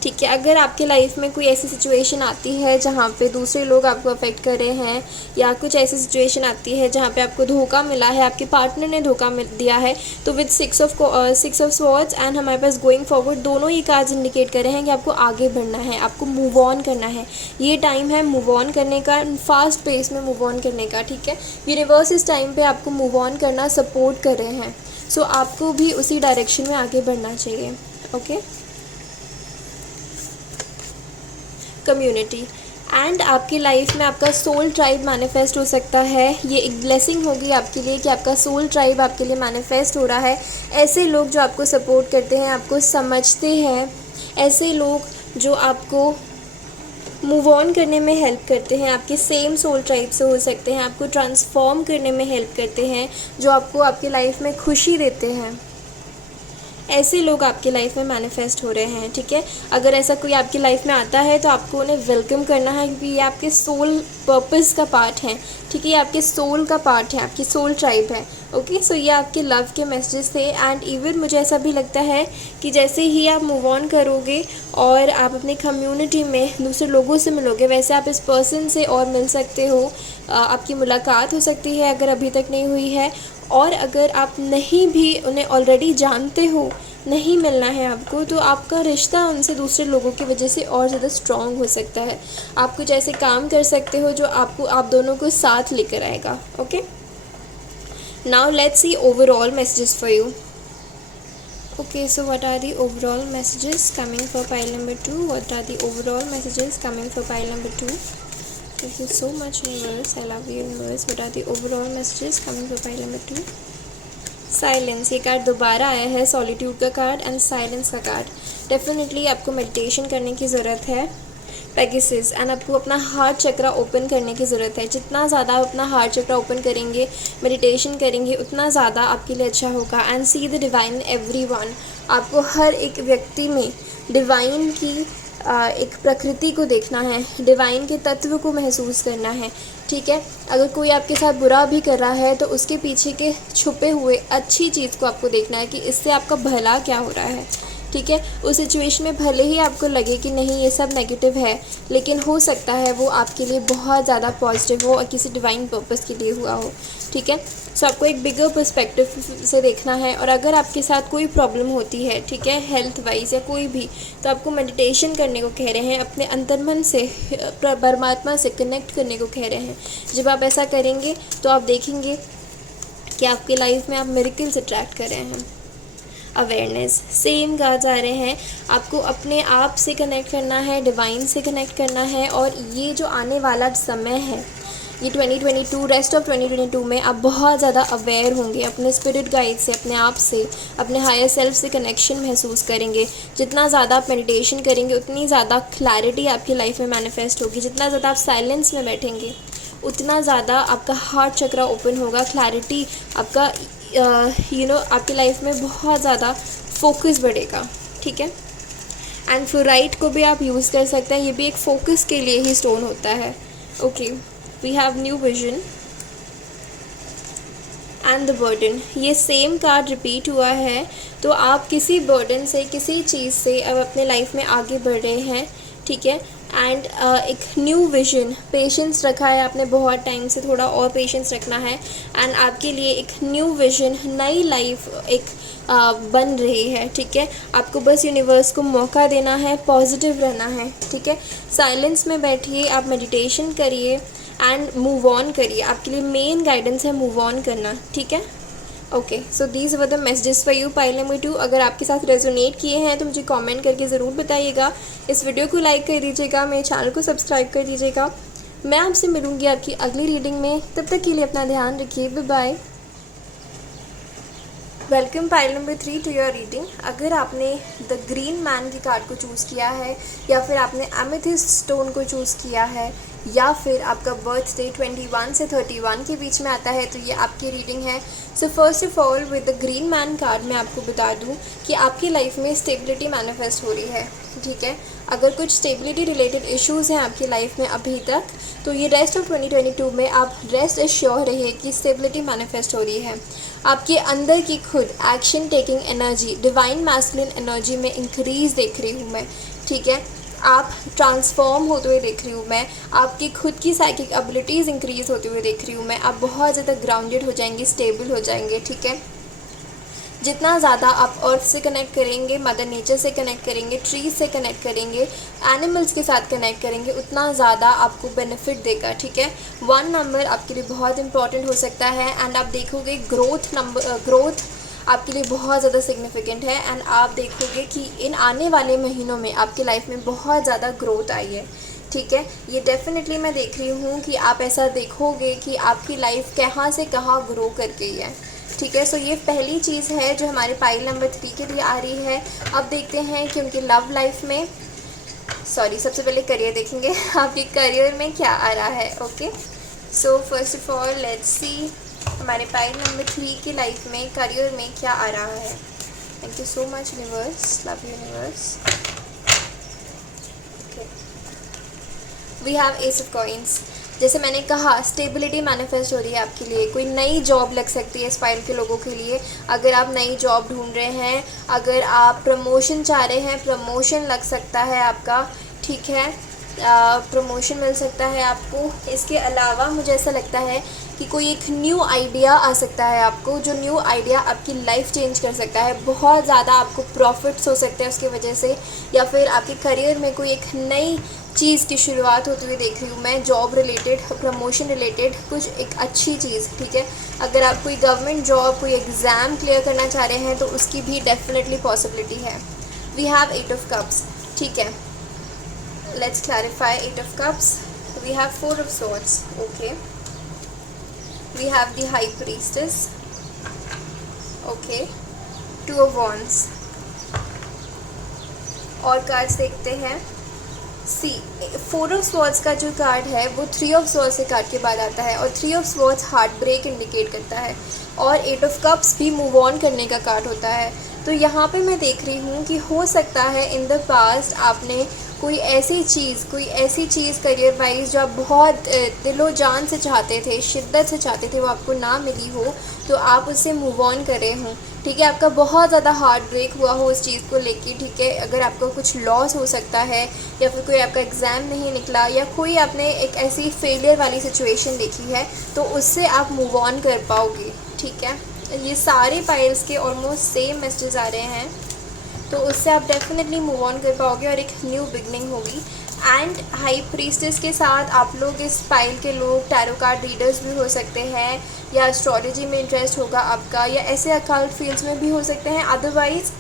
ठीक है। अगर आपके लाइफ में कोई ऐसी सिचुएशन आती है जहाँ पे दूसरे लोग आपको अफेक्ट कर रहे हैं, या कुछ ऐसी सिचुएशन आती है जहाँ पे आपको धोखा मिला है, आपके पार्टनर ने धोखा दिया है, तो विद 6 ऑफ स्वॉर्ड्स एंड हमारे पास गोइंग फॉरवर्ड, दोनों ही कार्ड्स इंडिकेट कर रहे हैं कि आपको आगे बढ़ना है, आपको मूव ऑन करना है। ये टाइम है मूव ऑन करने का, फास्ट पेस में मूव ऑन करने का, ठीक है। यूनिवर्स इस टाइम पर आपको मूव ऑन करना सपोर्ट कर रहे हैं, सो आपको भी उसी डायरेक्शन में आगे बढ़ना चाहिए, ओके। कम्युनिटी, एंड आपकी लाइफ में आपका सोल ट्राइब मैनिफेस्ट हो सकता है। ये एक ब्लेसिंग होगी आपके लिए कि आपका सोल ट्राइब आपके लिए मैनिफेस्ट हो रहा है। ऐसे लोग जो आपको सपोर्ट करते हैं, आपको समझते हैं, ऐसे लोग जो आपको मूव ऑन करने में हेल्प करते हैं, आपके सेम सोल ट्राइब से हो सकते हैं, आपको ट्रांसफॉर्म करने में हेल्प करते हैं, जो आपको आपकी लाइफ में खुशी देते हैं। ऐसे लोग आपकी लाइफ में मैनिफेस्ट हो रहे हैं, ठीक है। अगर ऐसा कोई आपकी लाइफ में आता है तो आपको उन्हें वेलकम करना है, क्योंकि ये आपके सोल पर्पस का पार्ट है, ठीक है। ये आपके सोल का पार्ट है, आपकी सोल ट्राइब है, ओके। सो ये आपके लव के मैसेजेस थे। एंड इवन मुझे ऐसा भी लगता है कि जैसे ही आप मूव ऑन करोगे और आप अपनी कम्युनिटी में दूसरे लोगों से मिलोगे, वैसे आप इस पर्सन से और मिल सकते हो, आपकी मुलाकात हो सकती है अगर अभी तक नहीं हुई है। और अगर आप नहीं भी उन्हें ऑलरेडी जानते हो, नहीं मिलना है आपको, तो आपका रिश्ता उनसे दूसरे लोगों की वजह से और ज़्यादा स्ट्रॉन्ग हो सकता है। आप कुछ ऐसे काम कर सकते हो जो आप दोनों को साथ लेकर आएगा, okay. Now let's see overall messages for you, okay. So what are the overall messages coming for pile number 2? What are the overall messages coming for pile number 2? Thank you so much universe, I love you universe. What are the overall messages coming for pile number 2? Silence, ये कार्ड दोबारा आया है, सॉलिट्यूड का कार्ड एंड साइलेंस का कार्ड। डेफिनेटली आपको मेडिटेशन करने की ज़रूरत है, पेगासस, एंड आपको अपना हार्ट चक्रा ओपन करने की ज़रूरत है। जितना ज़्यादा आप अपना हार्ट चक्रा ओपन करेंगे, मेडिटेशन करेंगे, उतना ज़्यादा आपके लिए अच्छा होगा। And see the divine in everyone, आपको हर एक व्यक्ति में डिवाइन की एक प्रकृति को देखना है, डिवाइन के तत्व को महसूस करना है, ठीक है। अगर कोई आपके साथ बुरा भी कर रहा है तो उसके पीछे के छुपे हुए अच्छी चीज़ को आपको देखना है कि इससे आपका भला क्या हो रहा है, ठीक है। उस सिचुएशन में भले ही आपको लगे कि नहीं ये सब नेगेटिव है, लेकिन हो सकता है वो आपके लिए बहुत ज़्यादा पॉजिटिव हो और किसी डिवाइन पर्पस के लिए हुआ हो, ठीक है। सो आपको एक बिगर पर्सपेक्टिव से देखना है। और अगर आपके साथ कोई प्रॉब्लम होती है, ठीक है, हेल्थ वाइज या कोई भी, तो आपको मेडिटेशन करने को कह रहे हैं, अपने अंतर्मन से परमात्मा से कनेक्ट करने को कह रहे हैं। जब आप ऐसा करेंगे तो आप देखेंगे कि आपकी लाइफ में आप मिरेकल्स अट्रैक्ट कर रहे हैं। अवेयरनेस। सेम कार्ड्स आ रहे हैं, आपको अपने आप से कनेक्ट करना है, डिवाइन से कनेक्ट करना है। और ये जो आने वाला समय है, ये 2022, रेस्ट ऑफ 2022 में आप बहुत ज़्यादा अवेयर होंगे, अपने स्पिरिट गाइड से, अपने आप से, अपने हायर सेल्फ से कनेक्शन महसूस करेंगे। जितना ज़्यादा आप मेडिटेशन करेंगे उतनी ज़्यादा क्लैरिटी आपकी लाइफ में मैनिफेस्ट होगी। जितना ज़्यादा आप साइलेंस में बैठेंगे उतना ज़्यादा आपका हार्ट चक्रा ओपन होगा, क्लैरिटी आपका आपकी लाइफ में बहुत ज़्यादा फोकस बढ़ेगा। ठीक है। एंड फ्लोराइट को भी आप यूज़ कर सकते हैं, ये भी एक फोकस के लिए ही स्टोन होता है। Okay, we have new vision and the burden. ये सेम कार्ड रिपीट हुआ है, तो आप किसी बर्डन से, किसी चीज़ से अब अपने लाइफ में आगे बढ़ रहे हैं। ठीक है। एंड एक न्यू विजन, पेशेंस रखा है आपने बहुत टाइम से, थोड़ा और पेशेंस रखना है। एंड आपके लिए एक न्यू विजन, नई लाइफ एक बन रही है। ठीक है। आपको बस यूनिवर्स को मौका देना है, पॉजिटिव रहना है। ठीक है। साइलेंस में बैठिए, आप मेडिटेशन करिए एंड मूव ऑन करिए। आपके लिए मेन गाइडेंस है मूव ऑन करना। ठीक है। Okay, so these were the messages for you, pile number 2। अगर आपके साथ रेजोनेट किए हैं तो मुझे कमेंट करके ज़रूर बताइएगा। इस वीडियो को लाइक कर दीजिएगा, मेरे चैनल को सब्सक्राइब कर दीजिएगा। मैं आपसे मिलूंगी आपकी अगली रीडिंग में, तब तक के लिए अपना ध्यान रखिए। Bye bye. Welcome pile number 3 to your reading. अगर आपने द ग्रीन मैन की कार्ड को चूज़ किया है, या फिर आपने एमेथिस्ट स्टोन को चूज़ किया है, या फिर आपका बर्थडे 21 से 31 के बीच में आता है, तो ये आपकी रीडिंग है। So first of all with the green man card मैं आपको बता दूं कि आपकी लाइफ में स्टेबिलिटी मैनिफेस्ट हो रही है। ठीक है। अगर कुछ स्टेबिलिटी रिलेटेड इश्यूज़ हैं आपकी लाइफ में अभी तक, तो ये रेस्ट ऑफ 2022 में आप रेस्ट एश्योर रहिए कि स्टेबिलिटी मैनिफेस्ट हो रही है। आपके अंदर की खुद action taking energy, divine masculine energy में इंक्रीज़ देख रही हूँ मैं। ठीक है। आप ट्रांसफॉर्म होते हुए देख रही हूँ मैं, आपकी खुद की साइकिक एबिलिटीज़ इंक्रीज़ होते हुए देख रही हूँ मैं। आप बहुत ज़्यादा ग्राउंडेड हो जाएंगे, स्टेबल हो जाएंगे। ठीक है। जितना ज़्यादा आप अर्थ से कनेक्ट करेंगे, मदर नेचर से कनेक्ट करेंगे, ट्रीज से कनेक्ट करेंगे, एनिमल्स के साथ कनेक्ट करेंगे, उतना ज़्यादा आपको बेनिफिट देगा। ठीक है। 1 नंबर आपके लिए बहुत इंपॉर्टेंट हो सकता है। एंड आप देखोगे ग्रोथ आपके लिए बहुत ज़्यादा सिग्निफिकेंट है। एंड आप देखोगे कि इन आने वाले महीनों में आपकी लाइफ में बहुत ज़्यादा ग्रोथ आई है। ठीक है। ये डेफिनेटली मैं देख रही हूँ कि आप ऐसा देखोगे कि आपकी लाइफ कहाँ से कहाँ ग्रो कर गई है। ठीक है। सो ये पहली चीज़ है जो हमारे पाइल नंबर 3 के लिए आ रही है। अब देखते हैं कि उनकी लव लाइफ में, सबसे पहले करियर देखेंगे आपके करियर में क्या आ रहा है। Okay, so first of all let's see हमारे पाइल नंबर 3 की लाइफ में करियर में क्या आ रहा है। Thank you so much universe, love universe. Okay, we have ace of coins. जैसे मैंने कहा, स्टेबिलिटी मैनिफेस्ट हो रही है आपके लिए। कोई नई जॉब लग सकती है स्पाइरल के लोगों के लिए। अगर आप नई जॉब ढूंढ रहे हैं, अगर आप प्रमोशन चाह रहे हैं, प्रमोशन लग सकता है आपका। ठीक है। प्रमोशन मिल सकता है आपको। इसके अलावा मुझे ऐसा लगता है कि कोई एक न्यू आइडिया आ सकता है आपको, जो न्यू आइडिया आपकी लाइफ चेंज कर सकता है। बहुत ज़्यादा आपको प्रॉफिट्स हो सकते हैं उसकी वजह से, या फिर आपके करियर में कोई एक नई चीज़ की शुरुआत होती हुई देख रही हूँ मैं, जॉब रिलेटेड, प्रमोशन रिलेटेड, कुछ एक अच्छी चीज़। ठीक है। अगर आप कोई गवर्नमेंट जॉब, कोई एग्ज़ाम क्लियर करना चाह रहे हैं तो उसकी भी डेफिनेटली पॉसिबिलिटी है। We have 8 of cups. ठीक है, let's clarify 8 of cups. We have 4 of swords. Okay, we have the high priestess. Okay, 2 of wands. और कार्ड्स देखते हैं। सी 4 ऑफ स्वॉर्ड्स का जो कार्ड है वो 3 ऑफ स्वॉर्ड्स के कार्ड के बाद आता है, और 3 of swords heartbreak indicate करता है, और 8 ऑफ कप्स भी मूव ऑन करने का कार्ड होता है। तो यहाँ पे मैं देख रही हूँ कि हो सकता है इन द पास्ट आपने कोई ऐसी चीज़ करियर वाइज जो आप बहुत दिलो जान से चाहते थे, शिद्दत से चाहते थे, वो आपको ना मिली हो, तो आप उससे मूव ऑन कर रहे हों। ठीक है। आपका बहुत ज़्यादा हार्ट ब्रेक हुआ हो उस चीज़ को लेके। ठीक है। अगर आपको कुछ लॉस हो सकता है, या फिर कोई आपका एग्ज़ाम नहीं निकला, या कोई आपने एक ऐसी फेलियर वाली सिचुएशन देखी है, तो उससे आप मूव ऑन कर पाओगे। ठीक है। ये सारे पाइल्स के ऑलमोस्ट सेम मैसेजेस आ रहे हैं। तो उससे आप डेफिनेटली मूव ऑन कर पाओगे और एक न्यू बिगनिंग होगी। एंड हाई प्रीस्टेस के साथ आप लोग, इस पाइल के लोग टैरो कार्ड रीडर्स भी हो सकते हैं, या एस्ट्रोलॉजी में इंटरेस्ट होगा आपका, या ऐसे अकाउंट फील्ड्स में भी हो सकते हैं। अदरवाइज़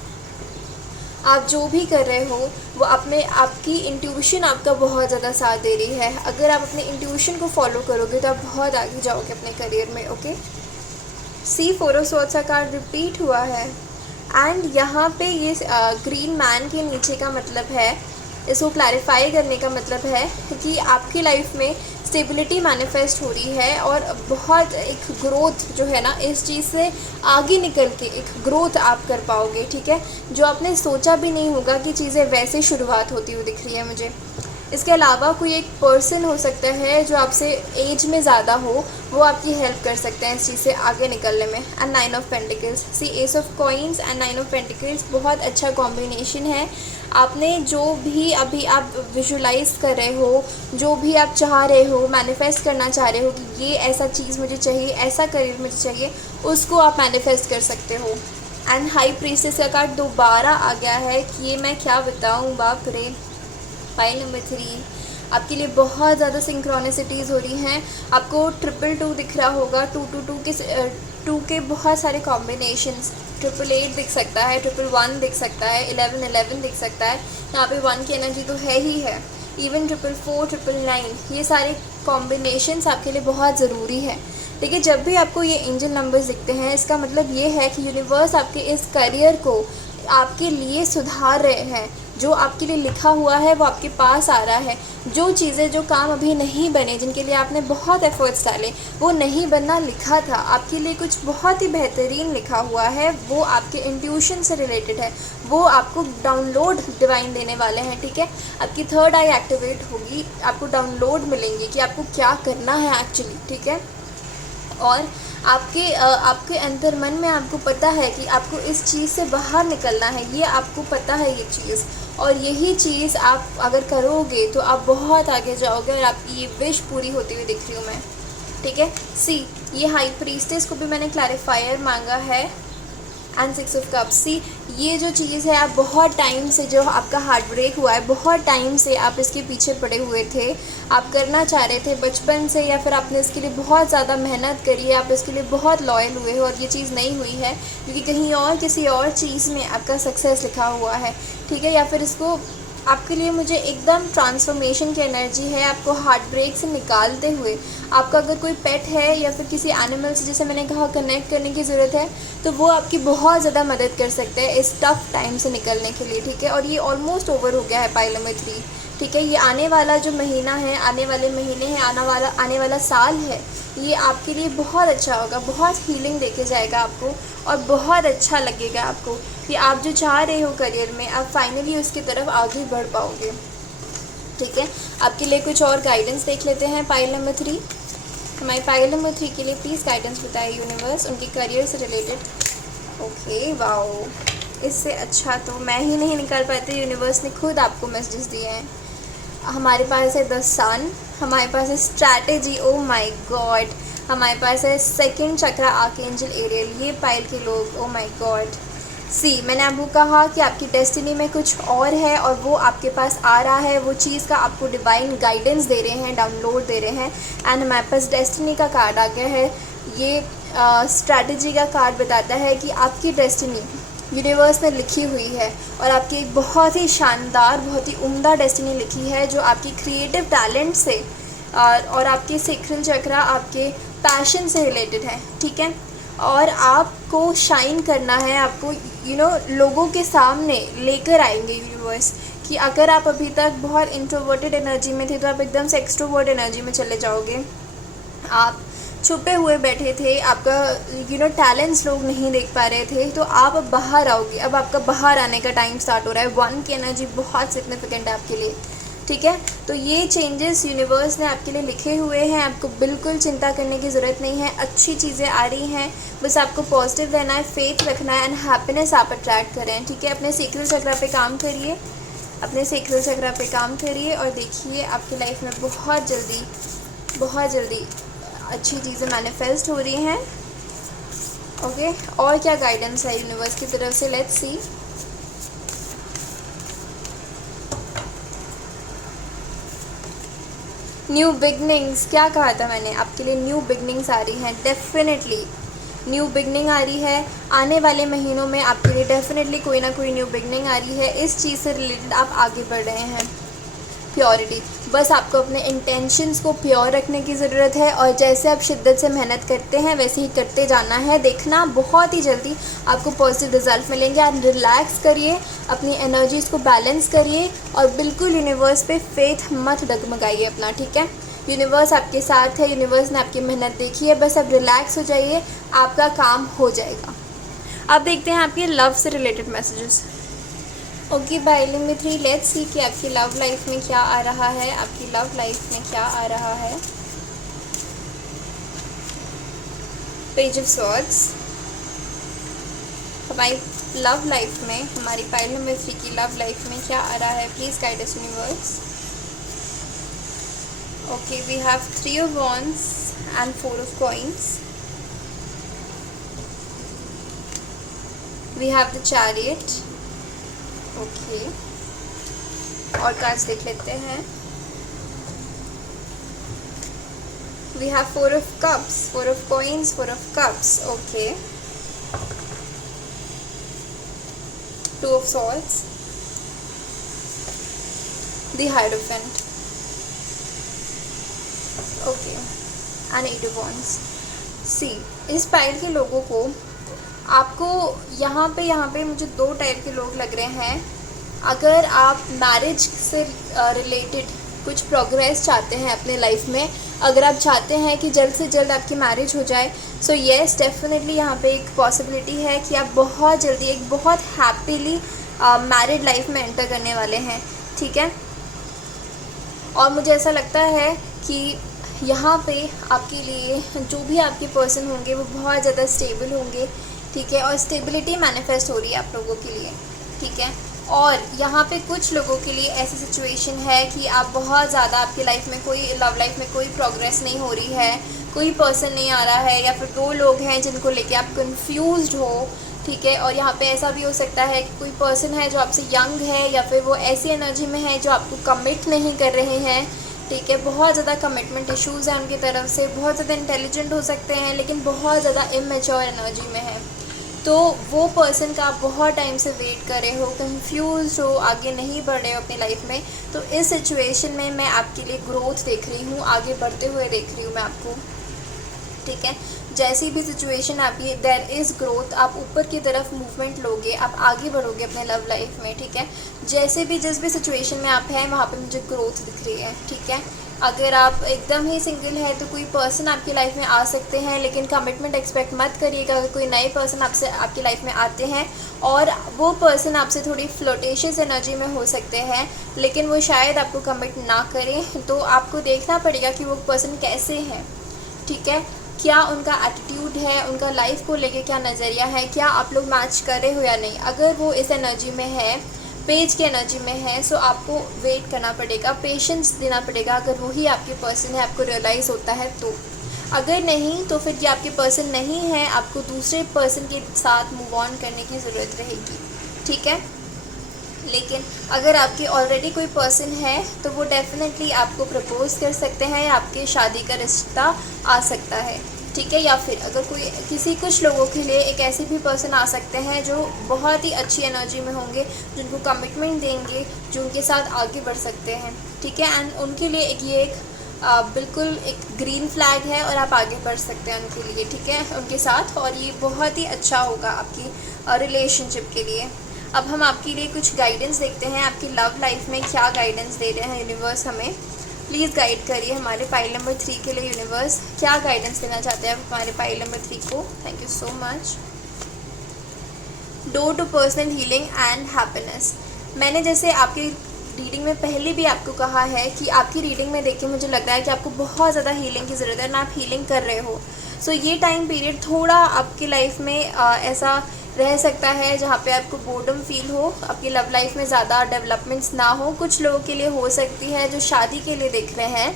आप जो भी कर रहे हो वो अपने आपकी इंट्यूशन आपका बहुत ज़्यादा साथ दे रही है। अगर आप अपने इंट्यूशन को फॉलो करोगे तो आप बहुत आगे जाओगे अपने करियर में। ओके, सी 4 ऑफ स्वॉर्ड्स का कार्ड रिपीट हुआ है। एंड यहाँ पे ये ग्रीन मैन के नीचे का मतलब है, इसको क्लैरिफाई करने का मतलब है कि आपकी लाइफ में स्टेबिलिटी मैनिफेस्ट हो रही है और बहुत एक ग्रोथ जो है ना, इस चीज़ से आगे निकल के एक ग्रोथ आप कर पाओगे। ठीक है, जो आपने सोचा भी नहीं होगा कि चीज़ें वैसे शुरुआत होती हुई दिख रही है मुझे। इसके अलावा कोई एक पर्सन हो सकता है जो आपसे एज में ज़्यादा हो, वो आपकी हेल्प कर सकते हैं इस चीज़ से आगे निकलने में। And 9 of pentacles, see ace of coins and 9 of pentacles बहुत अच्छा कॉम्बिनेशन है। आपने जो भी अभी आप विजुलाइज कर रहे हो, जो भी आप चाह रहे हो, मैनिफेस्ट करना चाह रहे हो कि ये ऐसा चीज़ मुझे चाहिए, ऐसा करियर मुझे चाहिए, उसको आप मैनिफेस्ट कर सकते हो। एंड हाई प्रीस्टेस का कार्ड दोबारा आ गया है कि ये मैं क्या बताऊँ, बाप रे। पाइल नंबर 3 आपके लिए बहुत ज़्यादा सिंक्रोनिसिटीज़ हो रही हैं। आपको 222 दिख रहा होगा, 2 के बहुत सारे कॉम्बिनेशंस, 888 दिख सकता है, 111 दिख सकता है, 1111 दिख सकता है। यहाँ पे 1 की एनर्जी तो है ही है। इवन 444, 999, ये सारे कॉम्बिनेशंस आपके लिए बहुत ज़रूरी है। ठीक है, जब भी आपको ये एंजल नंबर्स दिखते हैं, इसका मतलब ये है कि यूनिवर्स आपके इस करियर को आपके लिए सुधार रहे हैं। जो आपके लिए लिखा हुआ है वो आपके पास आ रहा है। जो चीज़ें, जो काम अभी नहीं बने, जिनके लिए आपने बहुत एफर्ट्स डाले, वो नहीं बनना लिखा था, आपके लिए कुछ बहुत ही बेहतरीन लिखा हुआ है। वो आपके इंट्यूशन से रिलेटेड है, वो आपको डाउनलोड डिवाइन देने वाले हैं। ठीक है, आपकी थर्ड आई एक्टिवेट होगी, आपको डाउनलोड मिलेंगे कि आपको क्या करना है एक्चुअली। ठीक है, और आपके अंतर मन में आपको पता है कि आपको इस चीज़ से बाहर निकलना है, ये आपको पता है ये चीज़, और यही चीज़ आप अगर करोगे तो आप बहुत आगे जाओगे और आपकी ये विश पूरी होती हुई दिख रही हूँ मैं। ठीक है, सी ये हाई प्रीस्टेस को भी मैंने क्लैरिफायर मांगा है। एंड 6 ऑफ कप्स, सी ये जो चीज़ है, आप बहुत टाइम से, जो आपका हार्ट ब्रेक हुआ है, बहुत टाइम से आप इसके पीछे पड़े हुए थे, आप करना चाह रहे थे बचपन से, या फिर आपने इसके लिए बहुत ज़्यादा मेहनत करी है, आप इसके लिए बहुत लॉयल हुए हो और ये चीज़ नहीं हुई है क्योंकि कहीं और किसी और चीज़ में आपका सक्सेस लिखा हुआ है। ठीक है, या फिर इसको आपके लिए मुझे एकदम ट्रांसफॉर्मेशन की एनर्जी है, आपको हार्ट ब्रेक से निकालते हुए। आपका अगर कोई पेट है या फिर किसी एनिमल से, जैसे मैंने कहा, कनेक्ट करने की ज़रूरत है, तो वो आपकी बहुत ज़्यादा मदद कर सकते हैं इस टफ टाइम से निकलने के लिए। ठीक है, और ये ऑलमोस्ट ओवर हो गया है पाइल नंबर 3। ठीक है, ये आने वाला जो महीना है, आने वाले महीने हैं, आने वाला साल है, ये आपके लिए बहुत अच्छा होगा, बहुत हीलिंग देके जाएगा आपको और बहुत अच्छा लगेगा आपको कि आप जो चाह रहे हो करियर में, आप फाइनली उसकी तरफ आगे बढ़ पाओगे। ठीक है, आपके लिए कुछ और गाइडेंस देख लेते हैं पाइल नंबर 3। हमारे पाइल नंबर 3 के लिए प्लीज़ गाइडेंस बताइए यूनिवर्स, उनके करियर से रिलेटेड। ओके, वाओ, इससे अच्छा तो मैं ही नहीं निकाल पाती, यूनिवर्स ने खुद आपको मैसेजेस दिए हैं। हमारे पास है द सन, हमारे पास है स्ट्रैटेजी, ओ माय गॉड, हमारे पास है सेकंड चक्रा आर्कएंजल एरियल, ये पाइल के लोग, ओ माय गॉड। सी, मैंने आपको कहा कि आपकी डेस्टिनी में कुछ और है और वो आपके पास आ रहा है, वो चीज़ का आपको डिवाइन गाइडेंस दे रहे हैं, डाउनलोड दे रहे हैं। एंड हमारे पास डेस्टिनी का कार्ड आ गया है। ये स्ट्रैटेजी का कार्ड बताता है कि आपकी डेस्टिनी यूनिवर्स ने लिखी हुई है और आपकी एक बहुत ही शानदार, बहुत ही उम्दा डेस्टिनी लिखी है जो आपकी क्रिएटिव टैलेंट से और आपके सेक्रल चक्रा, आपके पैशन से रिलेटेड है। ठीक है, और आपको शाइन करना है, आपको लोगों के सामने लेकर आएंगे यूनिवर्स कि अगर आप अभी तक बहुत इंट्रोवर्टेड एनर्जी में थे तो आप एकदम से एक्सट्रोवर्ट एनर्जी में चले जाओगे। आप छुपे हुए बैठे थे, आपका टैलेंट्स लोग नहीं देख पा रहे थे, तो आप अब बाहर आओगे, अब आपका बाहर आने का टाइम स्टार्ट हो रहा है। 1 की एनर्जी बहुत सिग्निफिकेंट है आपके लिए। ठीक है, तो ये चेंजेस यूनिवर्स ने आपके लिए लिखे हुए हैं, आपको बिल्कुल चिंता करने की ज़रूरत नहीं है, अच्छी चीज़ें आ रही हैं, बस आपको पॉजिटिव रहना है, फेथ रखना है एंड हैप्पीनेस आप अट्रैक्ट करें। ठीक है, अपने सेक्रल चक्रा पे काम करिए, अपने सेक्रल चक्रा पे काम करिए और देखिए आपकी लाइफ में बहुत जल्दी अच्छी चीज़ें मैनिफेस्ट हो रही हैं। ओके, और क्या गाइडेंस है यूनिवर्स की तरफ से, लेट्स सी। न्यू बिगनिंग्स, क्या कहा था मैंने, आपके लिए न्यू बिगनिंग्स आ रही हैं, डेफिनेटली न्यू बिगनिंग आ रही है। आने वाले महीनों में आपके लिए डेफिनेटली कोई ना कोई न्यू बिगनिंग आ रही है। इस चीज़ से रिलेटेड आप आगे बढ़ रहे हैं। प्योरिटी, बस आपको अपने इंटेंशंस को प्योर रखने की ज़रूरत है और जैसे आप शिद्दत से मेहनत करते हैं वैसे ही करते जाना है। देखना बहुत ही जल्दी आपको पॉजिटिव रिजल्ट मिलेंगे। आप रिलैक्स करिए, अपनी एनर्जीज़ को बैलेंस करिए और बिल्कुल यूनिवर्स पे फेथ मत डगमगाइए अपना, ठीक है। यूनिवर्स आपके साथ है, यूनिवर्स ने आपकी मेहनत देखी है, बस अब रिलैक्स हो जाइए, आपका काम हो जाएगा। अब देखते हैं आपके लव से रिलेटेड मैसेजेस। ओके बाइलिंग में 3, लेट्स सी कि आपकी लव लाइफ में क्या आ रहा है, आपकी लव लाइफ में क्या आ रहा है। पेज ऑफ स्वॉर्ड्स, हमारी लव लाइफ में, हमारी पाइल नंबर 3 की लव लाइफ में क्या आ रहा है, please guide us universe. Okay, we have 3 of wands and 4 of coins. We have the chariot. Okay, और कार्ड्स देख लेते हैं। We have 4 of cups, 4 of coins, 4 of cups. Okay, 2 of swords, the hierophant. Okay, and 8 of wands. See, इस पाइल के लोगों को, आपको यहाँ पे मुझे 2 टाइप के लोग लग रहे हैं। अगर आप मैरिज से रिलेटेड कुछ प्रोग्रेस चाहते हैं अपने लाइफ में, अगर आप चाहते हैं कि जल्द से जल्द आपकी मैरिज हो जाए, सो येस डेफिनेटली यहाँ पे एक पॉसिबिलिटी है कि आप बहुत जल्दी एक बहुत हैप्पीली मैरिड लाइफ में एंटर करने वाले हैं, ठीक है। और मुझे ऐसा लगता है कि यहाँ पे आपके लिए जो भी आपके पर्सन होंगे वो बहुत ज़्यादा स्टेबल होंगे, ठीक है। और स्टेबिलिटी मैनिफेस्ट हो रही है आप लोगों के लिए, ठीक है। और यहाँ पे कुछ लोगों के लिए ऐसी सिचुएशन है कि आप बहुत ज़्यादा, आपकी लाइफ में कोई लव लाइफ में कोई प्रोग्रेस नहीं हो रही है, कोई पर्सन नहीं आ रहा है, या फिर 2 लोग हैं जिनको लेके आप कंफ्यूज्ड हो, ठीक है। और यहाँ पे ऐसा भी हो सकता है कि कोई पर्सन है जो आपसे यंग है, या फिर वो ऐसी एनर्जी में है जो आपको कमिट नहीं कर रहे हैं, ठीक है। बहुत ज़्यादा कमिटमेंट इश्यूज़ हैं उनकी तरफ से, बहुत ज़्यादा इंटेलिजेंट हो सकते हैं लेकिन बहुत ज़्यादा इमेच्योर एनर्जी में है। तो वो पर्सन का आप बहुत टाइम से वेट कर रहे हो, कंफ्यूज हो, आगे नहीं बढ़ रहे हो अपनी लाइफ में, तो इस सिचुएशन में मैं आपके लिए ग्रोथ देख रही हूँ, आगे बढ़ते हुए देख रही हूँ मैं आपको, ठीक है। जैसी भी सिचुएशन आपकी, देयर इज़ ग्रोथ, आप ऊपर की तरफ मूवमेंट लोगे, आप आगे बढ़ोगे अपने लव लाइफ में, ठीक है। जैसे भी जिस भी सिचुएशन में आप हैं वहाँ पे मुझे ग्रोथ दिख रही है, ठीक है। अगर आप एकदम ही सिंगल है तो कोई पर्सन आपकी लाइफ में आ सकते हैं, लेकिन कमिटमेंट एक्सपेक्ट मत करिएगा। अगर कोई नए पर्सन आपसे आपकी लाइफ में आते हैं और वो पर्सन आपसे थोड़ी फ्लोटेशियस एनर्जी में हो सकते हैं, लेकिन वो शायद आपको कमिट ना करें, तो आपको देखना पड़ेगा कि वो पर्सन कैसे हैं, ठीक है। क्या उनका एटीट्यूड है, उनका लाइफ को लेके क्या नज़रिया है, क्या आप लोग मैच कर रहे हो या नहीं। अगर वो इस एनर्जी में है, पेज की एनर्जी में है, सो आपको वेट करना पड़ेगा, पेशेंस देना पड़ेगा। अगर वही आपके पर्सन है, आपको रियलाइज़ होता है तो, अगर नहीं तो फिर ये आपके पर्सन नहीं है, आपको दूसरे पर्सन के साथ मूव ऑन करने की ज़रूरत रहेगी, ठीक है। लेकिन अगर आपके ऑलरेडी कोई पर्सन है तो वो डेफिनेटली आपको प्रपोज कर सकते हैं, या आपके शादी का रिश्ता आ सकता है, ठीक है। या फिर अगर कोई कुछ लोगों के लिए एक ऐसे भी पर्सन आ सकते हैं जो बहुत ही अच्छी एनर्जी में होंगे, जिनको कमिटमेंट देंगे, जो उनके साथ आगे बढ़ सकते हैं, ठीक है। एंड उनके लिए एक बिल्कुल एक ग्रीन फ्लैग है और आप आगे बढ़ सकते हैं उनके लिए, ठीक है, उनके साथ। और ये बहुत ही अच्छा होगा आपकी रिलेशनशिप के लिए। अब हम आपके लिए कुछ गाइडेंस देखते हैं, आपकी लव लाइफ में क्या गाइडेंस दे रहे हैं यूनिवर्स हमें। प्लीज़ गाइड करिए हमारे पाइल नंबर 3 के लिए। यूनिवर्स क्या गाइडेंस देना चाहते हैं हमारे पाइल नंबर 3 को। Thank you so much. Door to personal healing and happiness. मैंने जैसे आपकी रीडिंग में पहले भी आपको कहा है कि आपकी रीडिंग में देख के मुझे लग रहा है कि आपको बहुत ज़्यादा हीलिंग की ज़रूरत है और आप हीलिंग कर रहे हो। सो ये टाइम पीरियड थोड़ा आपकी लाइफ में ऐसा रह सकता है जहाँ पे आपको बोर्डम फील हो, आपकी लव लाइफ में ज़्यादा डेवलपमेंट्स ना हो। कुछ लोगों के लिए हो सकती है जो शादी के लिए देख रहे हैं,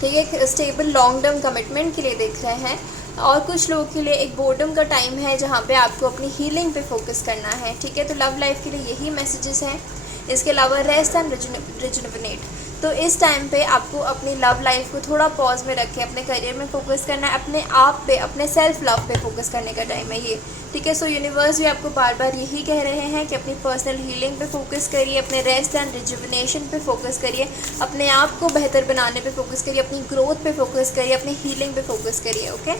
ठीक है, स्टेबल लॉन्ग टर्म कमिटमेंट के लिए देख रहे हैं। और कुछ लोगों के लिए एक बोर्डम का टाइम है जहाँ पे आपको अपनी हीलिंग पे फोकस करना है, ठीक है। तो लव लाइफ के लिए यही मैसेजेस हैं। इसके अलावा रेस्ट एंड रिजुनविनेट। तो तो इस टाइम पे आपको अपनी लव लाइफ को थोड़ा पॉज में रखें, अपने करियर में फोकस करना है, अपने आप पे, अपने सेल्फ लव पे फोकस करने का टाइम है ये, ठीक है। सो यूनिवर्स भी आपको बार बार यही कह रहे हैं कि अपनी पर्सनल हीलिंग पे फोकस करिए, अपने रेस्ट एंड रिजुविनेशन पे फोकस करिए, अपने आप को बेहतर बनाने पे फोकस करिए, अपनी ग्रोथ पे फोकस करिए, अपनी हीलिंग पे फोकस करिए, ओके।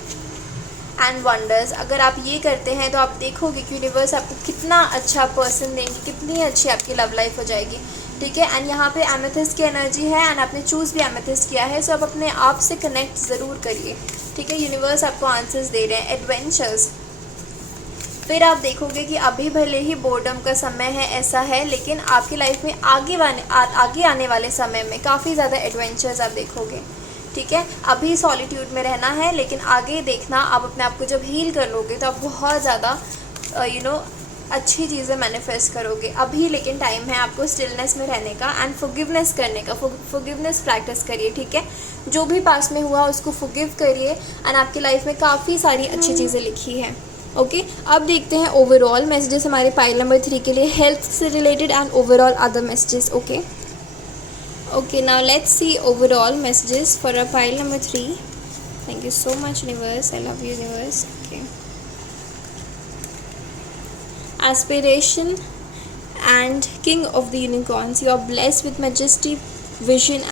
एंड वंडर्स, अगर आप ये करते हैं तो आप देखोगे कि यूनिवर्स आपको कितना अच्छा पर्सन देंगे, कितनी अच्छी आपकी लव लाइफ हो जाएगी, ठीक है। एंड यहाँ पे एमेथिस्ट की एनर्जी है एंड आपने चूज़ भी एमेथिस्ट किया है, सो आप अपने आप से कनेक्ट ज़रूर करिए, ठीक है। यूनिवर्स आपको आंसर्स दे रहे हैं, एडवेंचर्स। फिर आप देखोगे कि अभी भले ही बोर्डम का समय है, ऐसा है, लेकिन आपकी लाइफ में आगे आने वाले समय में काफ़ी ज़्यादा एडवेंचर्स आप देखोगे, ठीक है। अभी सॉलिट्यूड में रहना है, लेकिन आगे देखना, आप अपने आप को जब हील कर लोगे तो आप बहुत ज़्यादा अच्छी चीज़ें मैनिफेस्ट करोगे। अभी लेकिन टाइम है आपको स्टिलनेस में रहने का एंड फॉरगिवनेस करने का, फॉरगिवनेस प्रैक्टिस करिए, ठीक है। जो भी पास में हुआ उसको फॉरगिव करिए एंड आपकी लाइफ में काफ़ी सारी अच्छी चीज़ें लिखी हैं, ओके। अब देखते हैं ओवरऑल मैसेजेस हमारे पाइल नंबर 3 के लिए, हेल्थ से related and overall other messages, okay. Okay, now let's see overall messages for our pile number 3. Thank you so much, universe. I love you, universe. Okay. Aspiration and king of the unicorns. You are blessed with majesty, vision.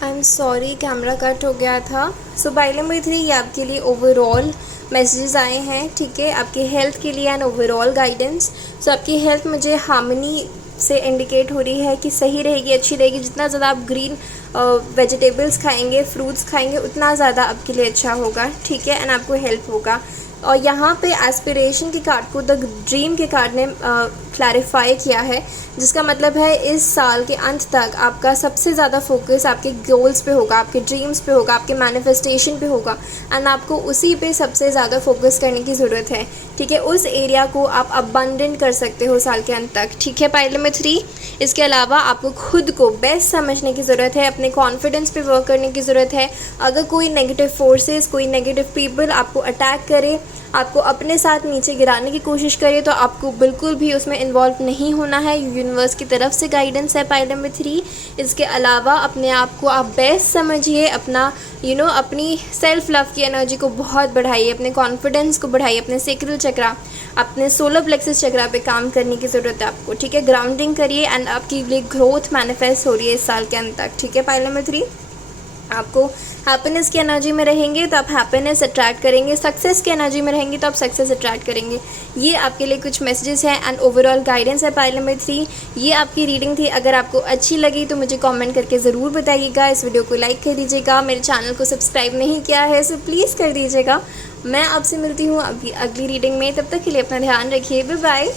I'm sorry, camera cut हो गया था। सो पाइल नंबर 3 ये आपके लिए ओवरऑल मैसेजेस आए हैं, ठीक है, आपकी हेल्थ के लिए एंड ओवरऑल गाइडेंस। सो आपकी हेल्थ मुझे हार्मनी से इंडिकेट हो रही है कि सही रहेगी, अच्छी रहेगी। जितना ज़्यादा आप ग्रीन वेजिटेबल्स खाएंगे, फ्रूट्स खाएंगे, उतना ज़्यादा आपके लिए अच्छा होगा, ठीक है, एंड आपको हेल्प होगा। और यहाँ पे एस्पिरेशन के कार्ड को द ड्रीम के कार्ड ने क्लैरिफाई किया है, जिसका मतलब है इस साल के अंत तक आपका सबसे ज़्यादा फोकस आपके गोल्स पे होगा, आपके ड्रीम्स पे होगा, आपके मैनिफेस्टेशन पे होगा एंड आपको उसी पे सबसे ज़्यादा फोकस करने की ज़रूरत है, ठीक है। उस एरिया को आप अबंडेंट कर सकते हो साल के अंत तक, ठीक है। पाइल नंबर 3, इसके अलावा आपको खुद को बेस्ट समझने की ज़रूरत है, अपने कॉन्फिडेंस पे वर्क करने की ज़रूरत है। अगर कोई नेगेटिव फोर्सेस, कोई नेगेटिव पीपल आपको अटैक करे, आपको अपने साथ नीचे गिराने की कोशिश करे, तो आपको बिल्कुल भी उसमें इन्वॉल्व नहीं होना है। यूनिवर्स की तरफ से गाइडेंस है पाइल नंबर 3। इसके अलावा अपने आप को आप बेस्ट समझिए, अपना अपनी सेल्फ लव की एनर्जी को बहुत बढ़ाइए, अपने कॉन्फिडेंस को बढ़ाइए, अपने सेक्रल चक्रा, अपने सोलर प्लेक्सस चक्रा पे काम करने की ज़रूरत है आपको, ठीक है। ग्राउंडिंग करिए एंड आपकी लिए ग्रोथ मैनिफेस्ट हो रही है इस साल के अंत तक, ठीक है। पाइल नंबर 3, आपको हैप्पीनेस की एनर्जी में रहेंगे तो आप हैप्पीनेस अट्रैक्ट करेंगे, सक्सेस की एनर्जी में रहेंगे तो आप सक्सेस अट्रैक्ट करेंगे। ये आपके लिए कुछ मैसेजेस हैं एंड ओवरऑल गाइडेंस है पाइल नंबर 3। ये आपकी रीडिंग थी। अगर आपको अच्छी लगी तो मुझे कमेंट करके ज़रूर बताइएगा। इस वीडियो को लाइक कर दीजिएगा, मेरे चैनल को सब्सक्राइब नहीं किया है सो प्लीज़ कर दीजिएगा। मैं आपसे मिलती हूँ अभी अगली रीडिंग में, तब तक के लिए अपना ध्यान रखिए, बाय बाय।